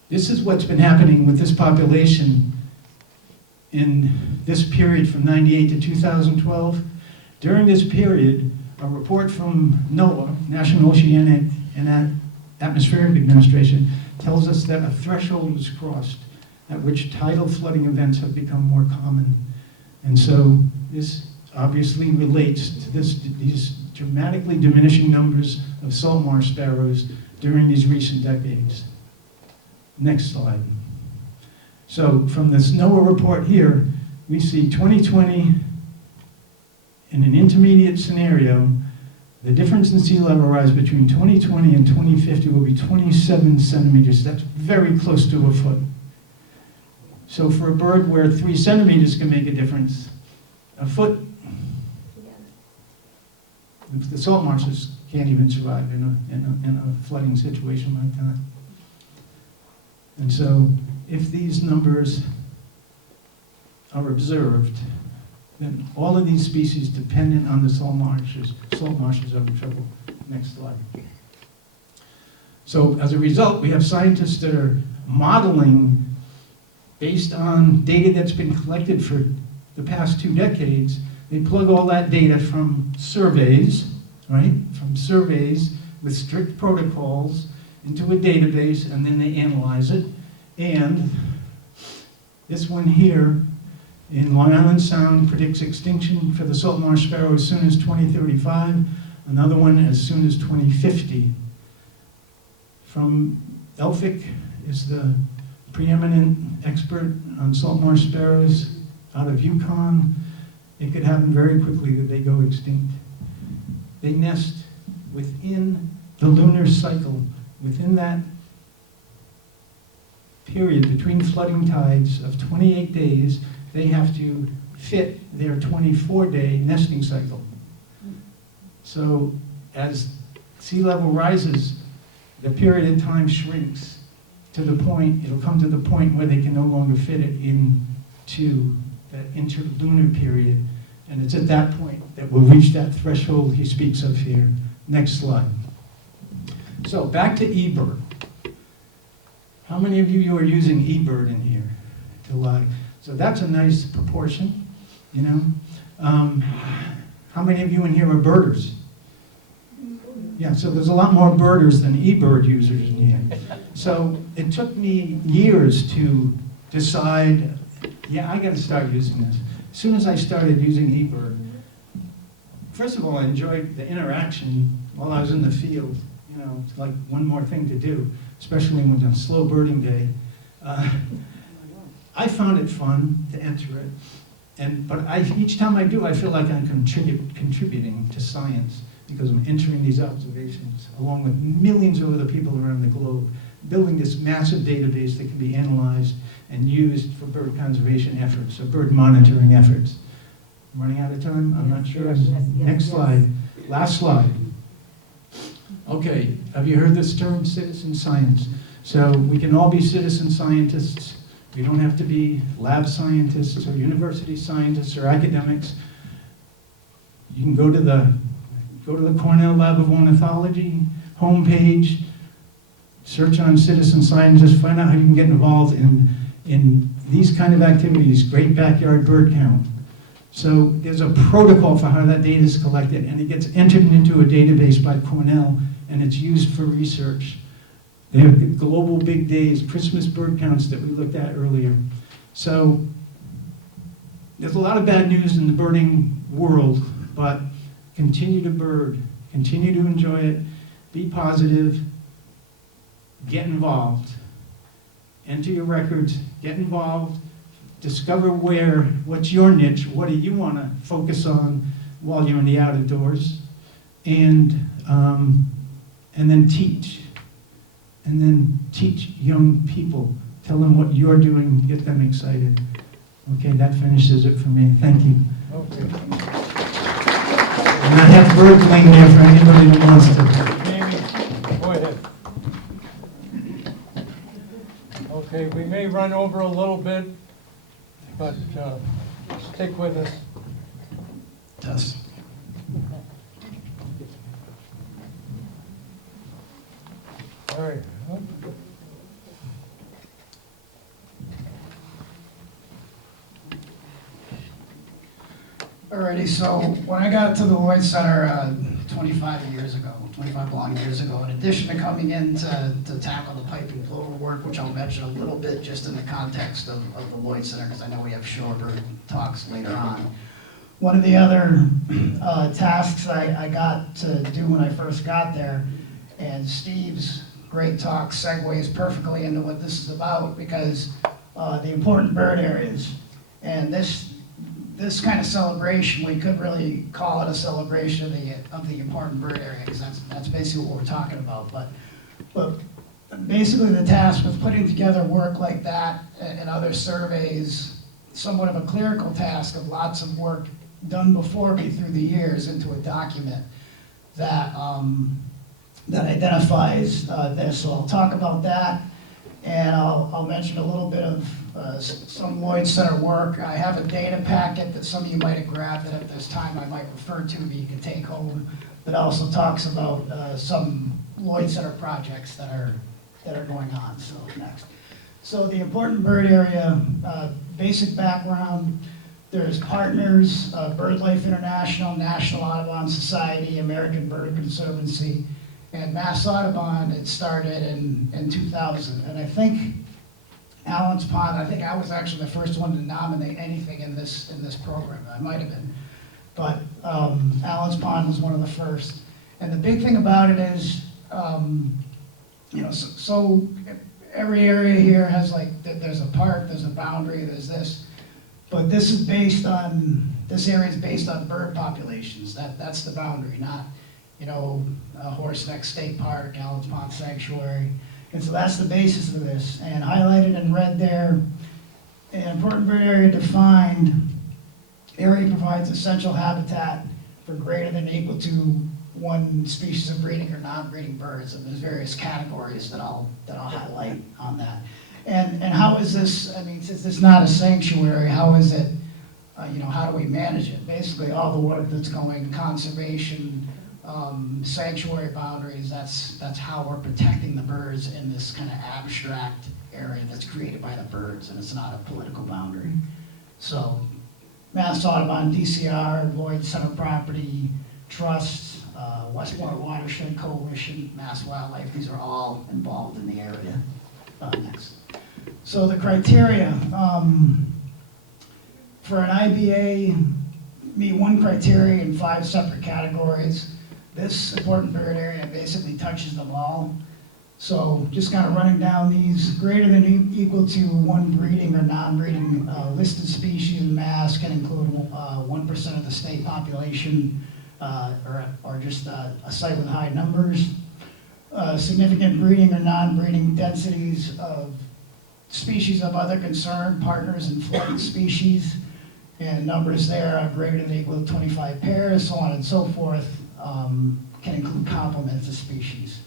this is what's been happening with this population in this period from 98 to 2012. During this period, a report from NOAA, National Oceanic and Atmospheric Administration, tells us that a threshold was crossed at which tidal flooding events have become more common. And so this obviously relates to these dramatically diminishing numbers of salt marsh sparrows during these recent decades. Next slide. So from this NOAA report here, we see 2020 in an intermediate scenario, the difference in sea level rise between 2020 and 2050 will be 27 centimeters. That's very close to a foot. So for a bird where 3 centimeters can make a difference, a foot, the salt marshes can't even survive in a flooding situation like that. And so if these numbers are observed, then all of these species dependent on the salt marshes are in trouble. Next slide. So as a result, we have scientists that are modeling based on data that's been collected for the past 2 decades. They plug all that data from surveys, right? From surveys with strict protocols into a database, and then they analyze it. And this one here in Long Island Sound predicts extinction for the salt marsh sparrow as soon as 2035, another one as soon as 2050. From Elphick is the preeminent expert on salt marsh sparrows out of Yukon. It could happen very quickly that they go extinct. They nest within the lunar cycle, within that period between flooding tides of 28 days, they have to fit their 24-day nesting cycle. So as sea level rises, the period of time shrinks to the point, it'll come to the point where they can no longer fit it into that interlunar period. And it's at that point that we'll reach that threshold he speaks of here. Next slide. So back to eBird. How many of you are using eBird in here? So that's a nice proportion, you know. How many of you in here are birders? Yeah, so there's a lot more birders than eBird users in here. So it took me years to decide, yeah, I got to start using this. As soon as I started using eBird, first of all, I enjoyed the interaction while I was in the field. You know, it's like one more thing to do, especially when it's a slow birding day. I found it fun to enter it, but each time I do, I feel like I'm contributing to science because I'm entering these observations along with millions of other people around the globe, building this massive database that can be analyzed and used for bird conservation efforts or bird monitoring efforts. I'm running out of time? I'm not sure. Next slide. Last slide. Okay, have you heard this term, citizen science? So we can all be citizen scientists. We don't have to be lab scientists or university scientists or academics. You can go to the Cornell Lab of Ornithology homepage, search on citizen scientists, find out how you can get involved in these kind of activities, Great Backyard Bird Count. So there's a protocol for how that data is collected, and it gets entered into a database by Cornell, and it's used for research. They have the global big days, Christmas bird counts that we looked at earlier. So there's a lot of bad news in the birding world, but continue to bird, Continue to enjoy it, be positive, get involved. Enter your records, get involved, discover what's your niche, what do you want to focus on while you're in the out of doors, and then teach. And then teach young people. Tell them what you're doing, get them excited. Okay, that finishes it for me. Thank you. Okay. And I have bird lane there for anybody that wants to. Jamie, go ahead. Okay, we may run over a little bit, but stick with us. Test. All right. Alrighty, so when I got to the Lloyd Center 25 years ago, 25 long years ago, in addition to coming in to tackle the pipe and plover work, which I'll mention a little bit just in the context of the Lloyd Center, because I know we have shorebird talks later on. One of the other tasks I got to do when I first got there, and Steve's great talk segues perfectly into what this is about, because the important bird areas, and this kind of celebration, we could really call it a celebration of the important bird area, because that's basically what we're talking about. But basically the task with putting together work like that and other surveys, somewhat of a clerical task of lots of work done before me through the years into a document that identifies this. So I'll talk about that, and I'll mention a little bit of some Lloyd Center work. I have a data packet that some of you might have grabbed that at this time I might refer to that you can take home, that also talks about some Lloyd Center projects that are going on. So next. So the important bird area, basic background, there's partners, BirdLife International, National Audubon Society, American Bird Conservancy, and Mass Audubon. It started in 2000, and I think Allen's Pond, I think I was actually the first one to nominate anything in this program. I might have been. But Allen's Pond was one of the first. And the big thing about it is, so every area here has there's a park, there's a boundary, there's this. But this area is based on bird populations. That's the boundary, not, Horseneck State Park, Allen's Pond Sanctuary. And so that's the basis of this. And highlighted in red there, an important bird area defined, area provides essential habitat for greater than or equal to one species of breeding or non-breeding birds. And there's various categories that I'll highlight on that. And how is this, since it's not a sanctuary, how is it, how do we manage it? Basically, all the work that's going, conservation, sanctuary boundaries, that's how we're protecting the birds in this kind of abstract area that's created by the birds, and it's not a political boundary. So, Mass Audubon, DCR, Lloyd Center Property Trust, Westport Watershed Coalition, Mass Wildlife, these are all involved in the area. Next. So the criteria, for an IBA, meet one criteria in 5 separate categories. This important bird area basically touches them all. So just kind of running down these, greater than or equal to one breeding or non-breeding listed species in mass can include 1% of the state population or just a site with high numbers. Significant breeding or non-breeding densities of species of other concern, partners and flooded species, and numbers there are greater than or equal to 25 pairs, so on and so forth, can include complements of species.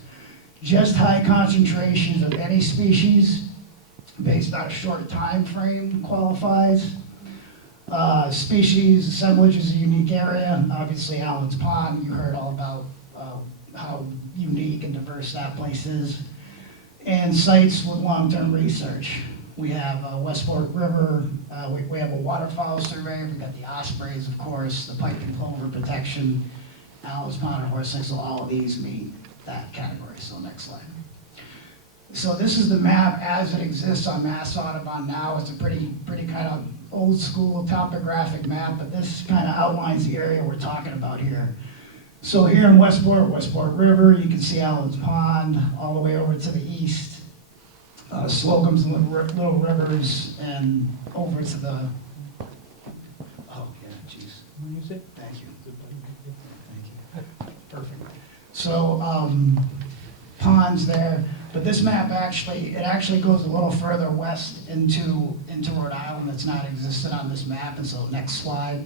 Just high concentrations of any species based on a short time frame qualifies. Species assemblage is a unique area. Obviously, Allen's Pond, you heard all about how unique and diverse that place is. And sites with long-term research. We have Westport River, we have a waterfowl survey, we've got the ospreys, of course, the pike and plover protection, Allen's Pond and Horseneck, so all of these meet that category. So next slide. So this is the map as it exists on Mass Audubon now. It's a pretty kind of old school topographic map, but this kind of outlines the area we're talking about here. So here in Westport River, you can see Allen's Pond all the way over to the east. Slocum's Little Rivers, and over to the, oh, yeah, jeez. Music? Thank you. Thank you. Perfect. So, ponds there, but this map actually goes a little further west into Rhode Island. That's not existed on this map, and so next slide.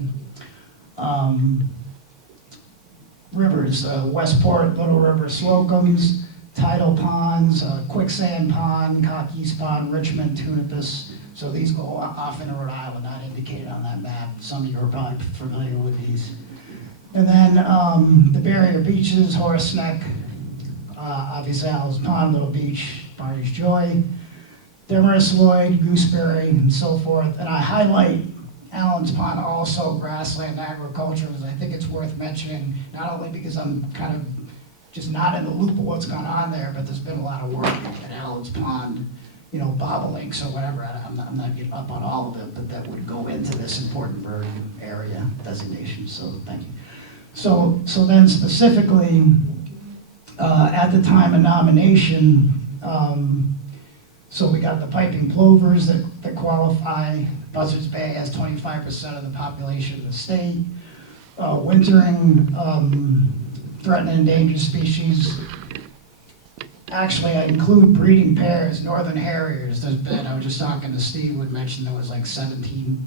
Rivers, Westport, Little River, Slocum's, Tidal Ponds, Quicksand Pond, Cocky's Pond, Richmond, Tunapus. So these go off into Rhode Island, not indicated on that map. Some of you are probably familiar with these. And then the barrier beaches, Horace Neck, obviously Allen's Pond, Little Beach, Barney's Joy, Demarest Lloyd, Gooseberry, and so forth. And I highlight Allen's Pond also, grassland agriculture, because I think it's worth mentioning, not only because I'm kind of just not in the loop of what's gone on there, but there's been a lot of work at Allen's Pond, you know, bobolinks or whatever. I'm not getting up on all of it, but that would go into this important bird area designation, so thank you. So then specifically, at the time of nomination, so we got the piping plovers that qualify. Buzzards Bay has 25% of the population of the state. Wintering, threatened and endangered species. Actually, I include breeding pairs, northern harriers. There's been, I was just talking to Steve, would mention there was like 17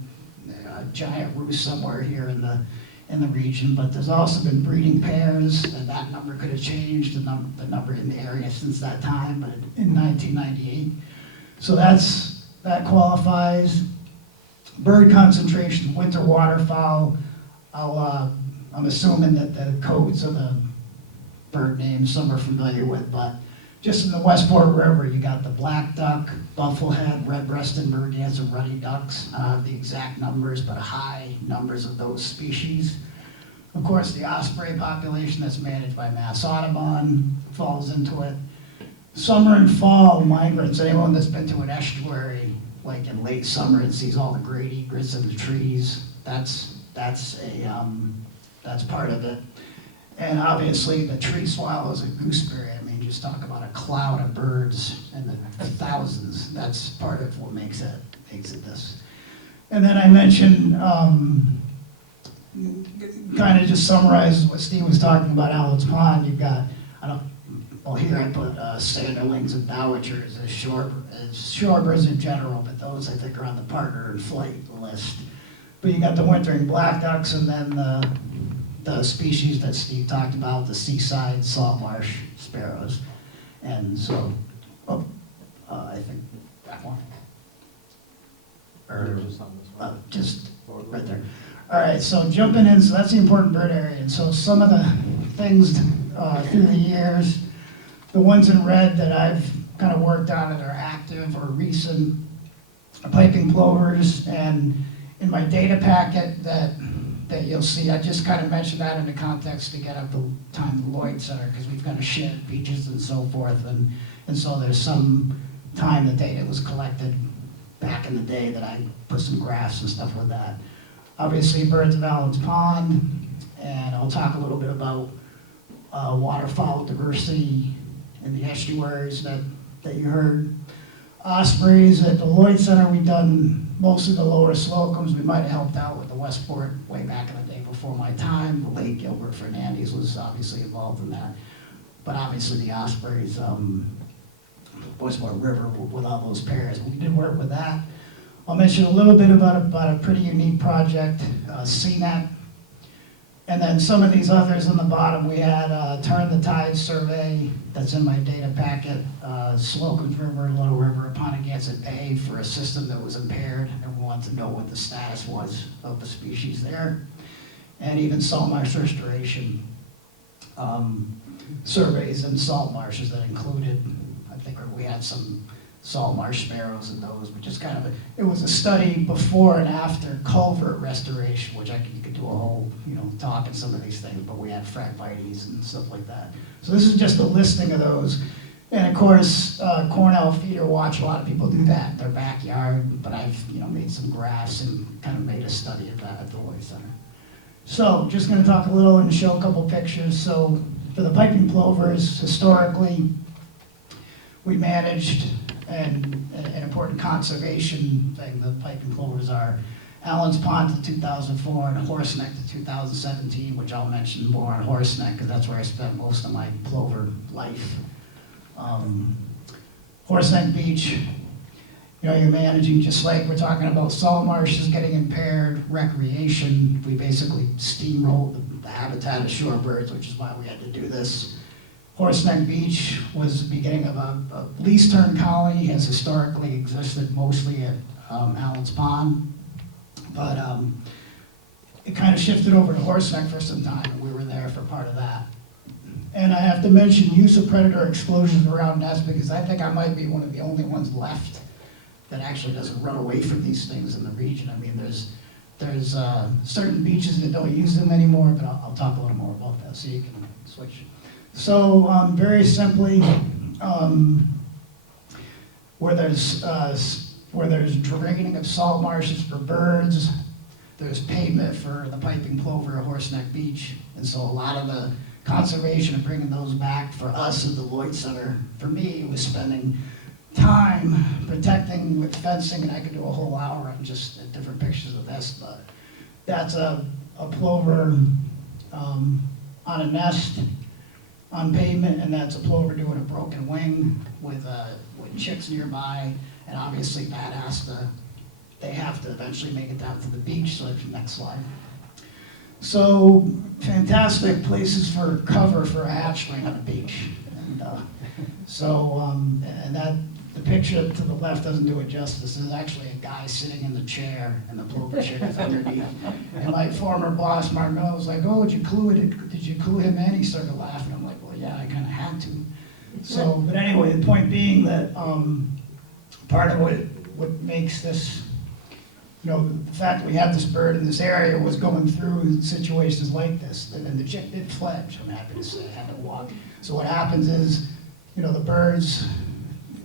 giant roosts somewhere here in the region, but there's also been breeding pairs, and that number could have changed, the number in the area since that time, but in 1998. So that qualifies. Bird concentration, winter waterfowl. I'm assuming that the codes of the bird names some are familiar with, but just in the Westport River, you got the black duck, bufflehead, red-breasted merganser, ruddy ducks. I don't have the exact numbers, but high numbers of those species. Of course, the osprey population that's managed by Mass Audubon falls into it. Summer and fall migrants, anyone that's been to an estuary, like in late summer and sees all the great egrets in the trees, that's part of it. And obviously the tree swallows and gooseberry, I mean, just talk about a cloud of birds in the thousands. That's part of what makes it this. And then I mentioned, kind of just summarizes what Steve was talking about, Allen's Pond. You've got, here I put sanderlings and dowitchers as shorebirds in general, but those I think are on the partner and flight list. But you got the wintering black ducks, and then the species that Steve talked about, the seaside salt marsh sparrows. And so, I think that one. Or, just right there. All right, so jumping in, so that's the important bird area. And so some of the things through the years, the ones in red that I've kind of worked on that are active or recent, piping plovers, and in my data packet that you'll see, I just kind of mentioned that in the context to get up the time of the Lloyd Center, because we've kind of shared beaches and so forth, and so there's some time the data was collected back in the day that I put some graphs and stuff with that. Obviously, birds of Allen's Pond, and I'll talk a little bit about waterfowl diversity in the estuaries that you heard. Ospreys at the Lloyd Center, we've done most of the lower Slocums. We might have helped out with the Westport way back in the day before my time. The late Gilbert Fernandez was obviously involved in that. But obviously the Ospreys, Westport River with all those pairs. We did work with that. I'll mention a little bit about a pretty unique project, CNET. And then some of these others on the bottom, we had Turn the Tide survey that's in my data packet, Slocum's River, Little River, Apponeganset Bay for a system that was impaired, and we wanted to know what the status was of the species there. And even salt marsh restoration surveys in salt marshes that included, I think we had some salt marsh sparrows in those, but just kind of, it was a study before and after culvert restoration, which you could do a whole, talk in some of these things, but we had Phragmites and stuff like that. So this is just a listing of those. And of course, Cornell Feeder Watch, a lot of people do that in their backyard, but I've, made some graphs and kind of made a study of that at the Lloyd Center. So, just gonna talk a little and show a couple pictures. So, for the piping plovers, historically, we managed an important conservation thing. The piping plovers are Allen's Pond to 2004 and Horseneck to 2017, which I'll mention more on Horseneck because that's where I spent most of my plover life. Horseneck Beach, you know, you're managing just like we're talking about salt marshes getting impaired, recreation. We basically steamrolled the habitat of shorebirds, which is why we had to do this. Horseneck Beach was the beginning of a least term colony, has historically existed mostly at Allen's Pond. But it kind of shifted over to Horseneck for some time, and we were there for part of that. And I have to mention use of predator exclusions around nests because I think I might be one of the only ones left that actually doesn't run away from these things in the region. I mean, there's certain beaches that don't use them anymore, but I'll talk a little more about that so you can switch. So very simply, where there's draining of salt marshes for birds, there's pavement for the piping plover at Horseneck Beach, and so a lot of the conservation of bringing those back for us at the Lloyd Center, for me, was spending time protecting with fencing, and I could do a whole hour on just different pictures of this, but that's a plover on a nest on pavement, and that's a plover doing a broken wing with chicks nearby, and obviously they have to eventually make it down to the beach, so next slide. So, fantastic places for cover for a hatchling on a beach. And the picture to the left doesn't do it justice. There's actually a guy sitting in the chair, and the plover chick is underneath. And my former boss, Mark Mel, was like, "Oh, did you clue him in?" He started laughing. I'm like, "Well, yeah, I kind of had to." So, but anyway, the point being that part of what makes this, you know, the fact that we have this bird in this area was going through situations like this. And the chick did fledge, I'm happy to say, I had to walk. So what happens is, you know, the birds,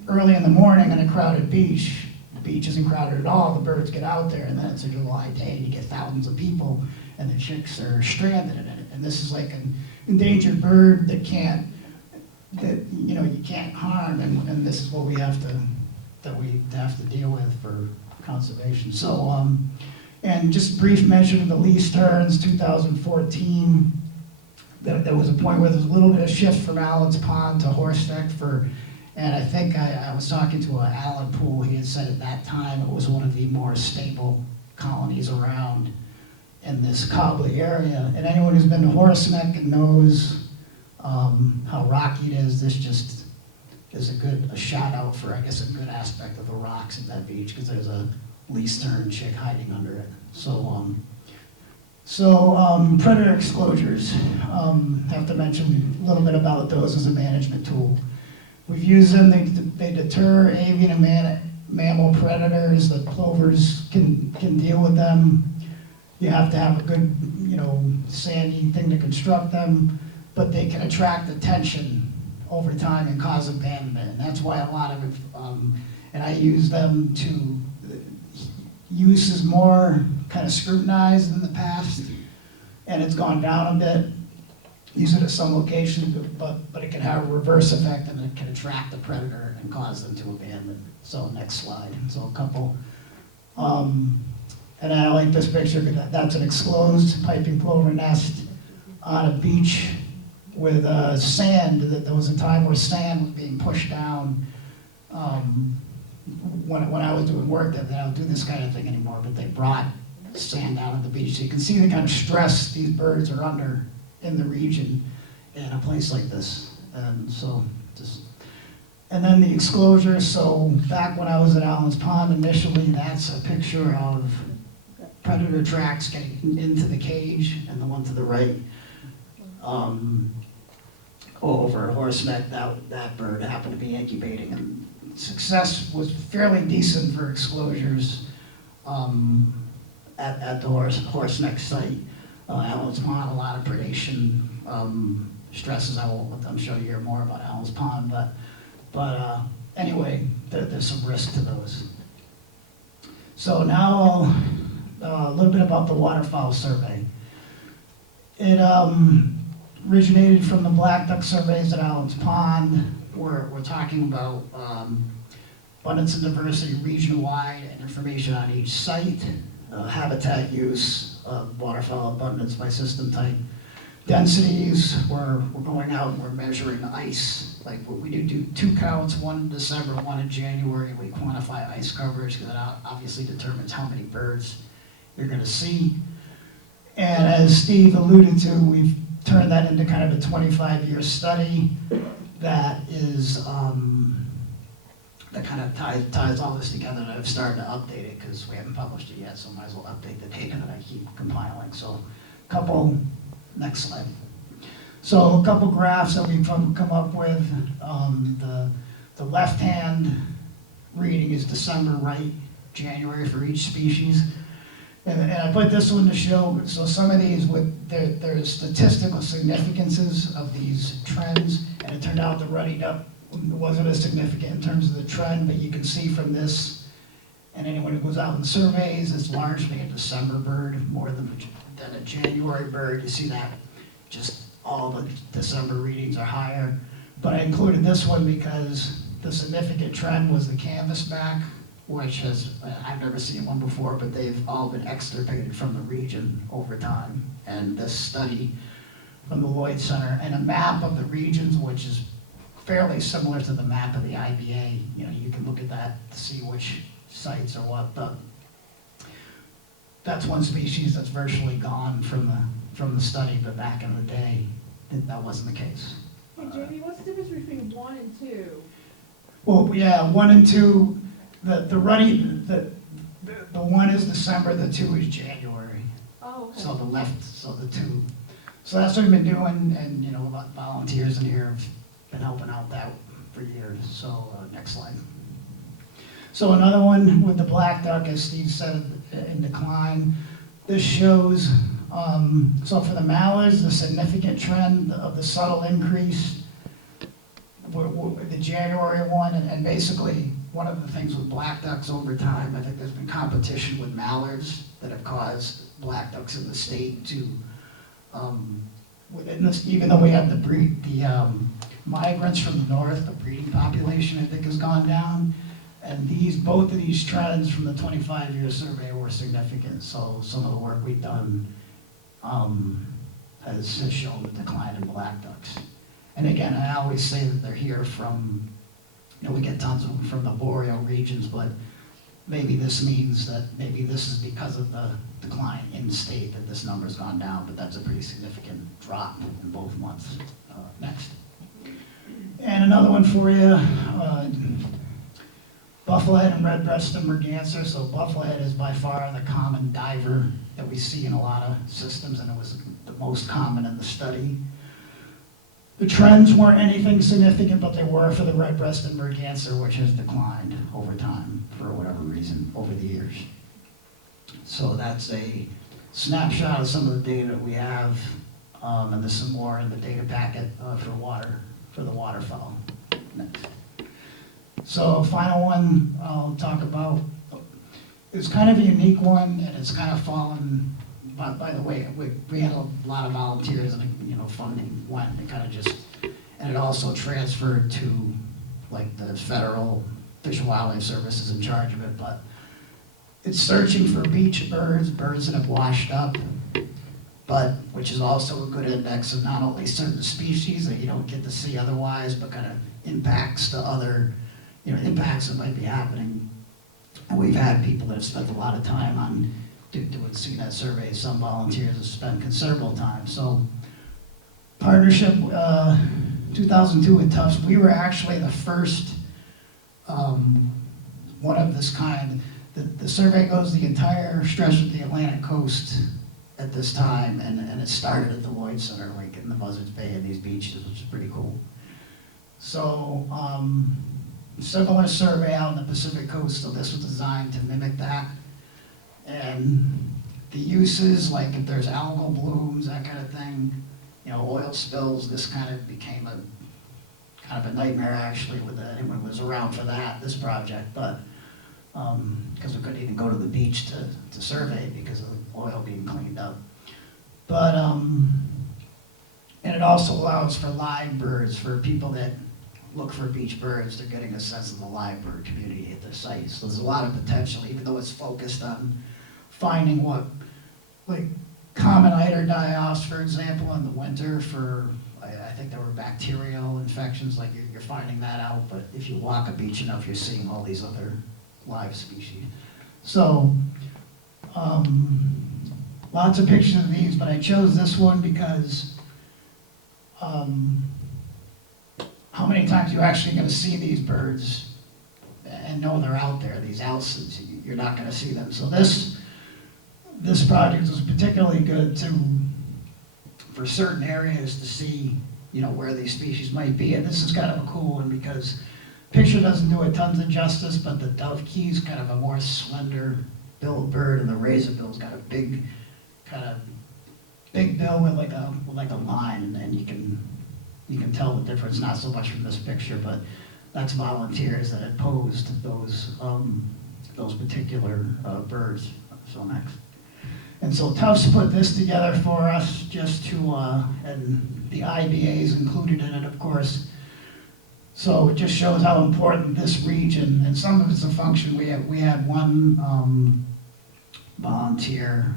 early in the morning on a crowded beach, the beach isn't crowded at all, the birds get out there, and then it's a July day, and you get thousands of people, and the chicks are stranded in it. And this is like an endangered bird that you know, you can't harm, and this is what we have to deal with for conservation. So, and just brief mention of the lease turns, 2014, there was a point where there was a little bit of shift from Allen's Pond to Horseneck and I think I was talking to Alan Poole, he had said at that time it was one of the more stable colonies around in this Cobley area. And anyone who's been to Horseneck and knows how rocky it is, this just is a shout out for, I guess, a good aspect of the rocks at that beach, because there's a least tern chick hiding under it. So, predator exclosures, have to mention a little bit about those as a management tool. We've used them, they deter avian and mammal predators, the plovers can deal with them. You have to have a good, you know, sandy thing to construct them, but they can attract attention over time and cause abandonment, and that's why a lot of it, and I use them to, use is more kind of scrutinized in the past, and it's gone down a bit. Use it at some locations, but it can have a reverse effect, and it can attract the predator and cause them to abandon. So next slide. So a couple, and I like this picture because that's an exclosed piping plover nest on a beach with sand. There was a time where sand was being pushed down. When I was doing work, they don't do this kind of thing anymore, but they brought sand down on the beach. So you can see the kind of stress these birds are under in the region in a place like this. And so and then the exclosure. So back when I was at Allen's Pond initially, that's a picture of predator tracks getting into the cage, and the one to the right. Over Horseneck, that bird happened to be incubating, and success was fairly decent for exclosures at the Horseneck site. Allen's Pond, a lot of predation stresses. I won't let them show you more about Allen's Pond, but anyway, there's some risk to those. So now a little bit about the waterfowl survey. It originated from the black duck surveys at Allen's Pond. We're talking about abundance and diversity region-wide and information on each site, habitat use, waterfowl abundance by system type, densities. We're going out and we're measuring ice. Like we do 2 counts, one in December, one in January. We quantify ice coverage because that obviously determines how many birds you're going to see. And as Steve alluded to, we've turned that into kind of a 25-year study that is, that kind of ties all this together, and I've started to update it because we haven't published it yet, so might as well update the data that I keep compiling. So next slide. So a couple graphs that we've come up with. The left-hand reading is December, right, January for each species. And I put this one to show, so some of these, there's statistical significances of these trends, and it turned out the ruddy duck wasn't as significant in terms of the trend, but you can see from this, and anyone who goes out and surveys, it's largely a December bird more than a January bird. You see that just all the December readings are higher. But I included this one because the significant trend was the canvasback, which I've never seen one before, but they've all been extirpated from the region over time. And this study from the Lloyd Center and a map of the regions, which is fairly similar to the map of the IBA. You know, you can look at that to see which sites are what, but that's one species that's virtually gone from the study, but back in the day, that wasn't the case. Hey Jamie, what's the difference between 1 and 2? Well, yeah, 1 and 2, the one is December, the 2 is January. Oh, okay. So the 2. So that's what we've been doing, and you know, volunteers in here have been helping out that for years. So next slide. So another one with the black duck, as Steve said, in decline. This shows, so for the mallards, the significant trend of the subtle increase, the January one, and basically one of the things with black ducks over time, I think there's been competition with mallards that have caused black ducks in the state to, within this, even though we have the migrants from the north, the breeding population I think has gone down. And both of these trends from the 25-year survey were significant. So some of the work we've done has shown the decline in black ducks. And again, I always say that they're here from, you know, we get tons of them from the boreal regions, but maybe this means that maybe this is because of the decline in the state that this number's gone down, but that's a pretty significant drop in both months. Next. And another one for you. Bufflehead and red-breasted merganser. So bufflehead is by far the common diver that we see in a lot of systems, and it was the most common in the study. The trends weren't anything significant, but they were for the red-breasted merganser, which has declined over time for whatever reason over the years. So that's a snapshot of some of the data that we have, and there's some more in the data packet for the waterfowl. Next. So final one I'll talk about, it's kind of a unique one, and it's kind of fallen, by the way, we had a lot of volunteers and, you know, funding went, it kind of just, and it also transferred to like the federal Fish and Wildlife Service is in charge of it, but it's searching for beach birds that have washed up, but which is also a good index of not only certain species that you don't get to see otherwise, but kind of impacts to other, you know, impacts that might be happening. And we've had people that have spent a lot of time on doing CNET surveys. Some volunteers have spent considerable time. So partnership, 2002 with Tufts, we were actually the first one of this kind. The survey goes the entire stretch of the Atlantic coast at this time, and it started at the Lloyd Center, like in the Buzzards Bay and these beaches, which is pretty cool. So, similar survey out in the Pacific coast, so this was designed to mimic that. And the uses, like if there's algal blooms, that kind of thing, you know, oil spills, this kind of became kind of a nightmare actually with anyone who was around for this project, but because we couldn't even go to the beach to survey because of the oil being cleaned up. But, and it also allows for live birds, for people that look for beach birds, they're getting a sense of the live bird community at the site. So there's a lot of potential, even though it's focused on finding what, like, common eider die-offs, for example, in the winter for, I think there were bacterial infections, like you're finding that out, but if you walk a beach enough, you're seeing all these other live species. So, lots of pictures of these, but I chose this one because, how many times are you actually gonna see these birds and know they're out there, these alcids, you're not gonna see them. So this project was particularly good for certain areas to see, you know, where these species might be. And this is kind of a cool one because picture doesn't do it tons of justice, but the dovekey's kind of a more slender billed bird, and the razorbill's got a big, kind of big bill with like a line, and you can tell the difference, not so much from this picture, but that's volunteers that had posed those particular birds. So next. And so Tufts put this together for us just to, and the IBA is included in it, of course. So it just shows how important this region, and some of it's a function. We had one volunteer,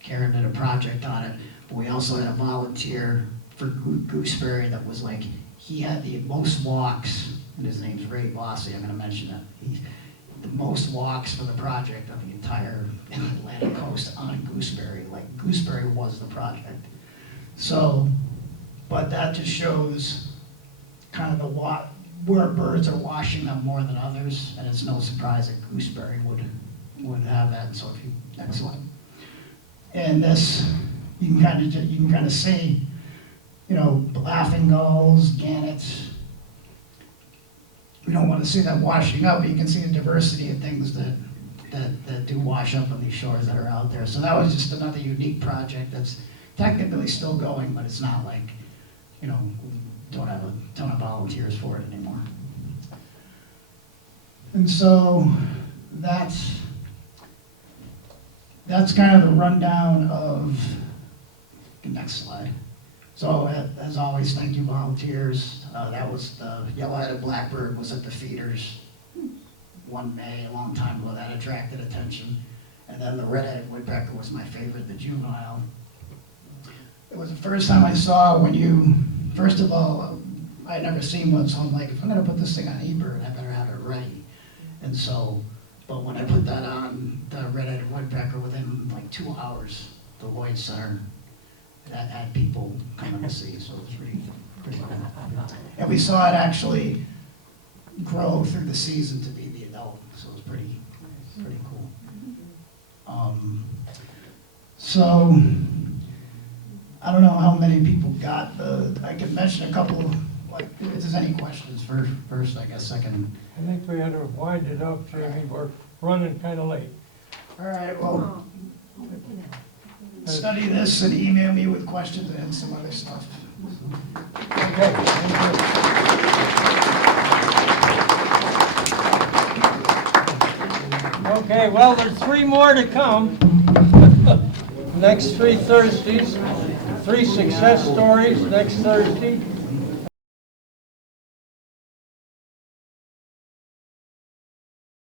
Karen did a project on it, but we also had a volunteer for Gooseberry that was like, he had the most walks, and his name's Ray Bossy, I'm gonna mention that. The most walks for the project of the entire Atlantic coast on Gooseberry. Like, Gooseberry was the project. So, but that just shows kind of where birds are washing up more than others, and it's no surprise that Gooseberry would have that. So if you, next one. And this, you can kind of see, you know, laughing gulls, gannets. We don't want to see that washing up, but you can see the diversity of things that do wash up on these shores that are out there. So that was just another unique project that's technically still going, but it's not like, you know, we don't have a ton of volunteers for it anymore. And so that's kind of the rundown of, the next slide. So as always, thank you volunteers. That was the yellow-headed blackbird was at the feeders one May, a long time ago. That attracted attention. And then the red-headed woodpecker was my favorite, the juvenile. It was the first time I saw when you, first of all, I'd never seen one, so I'm like, if I'm gonna put this thing on eBird, I better have it ready. And so, but when I put that on the red-headed woodpecker, within like 2 hours, the Lloyd Center had people coming to see, so it was pretty cool. And we saw it actually grow through the season to be the adult, so it was pretty cool. So, I don't know how many people got I can mention a couple, like, if there's any questions first, I guess I can. I think we had to wind it up, Jamie, we're running kind of late. All right, well, study this and email me with questions and some other stuff. Okay, thank you. Okay, well, there's 3 more to come. Next 3 Thursdays, 3 success stories next Thursday.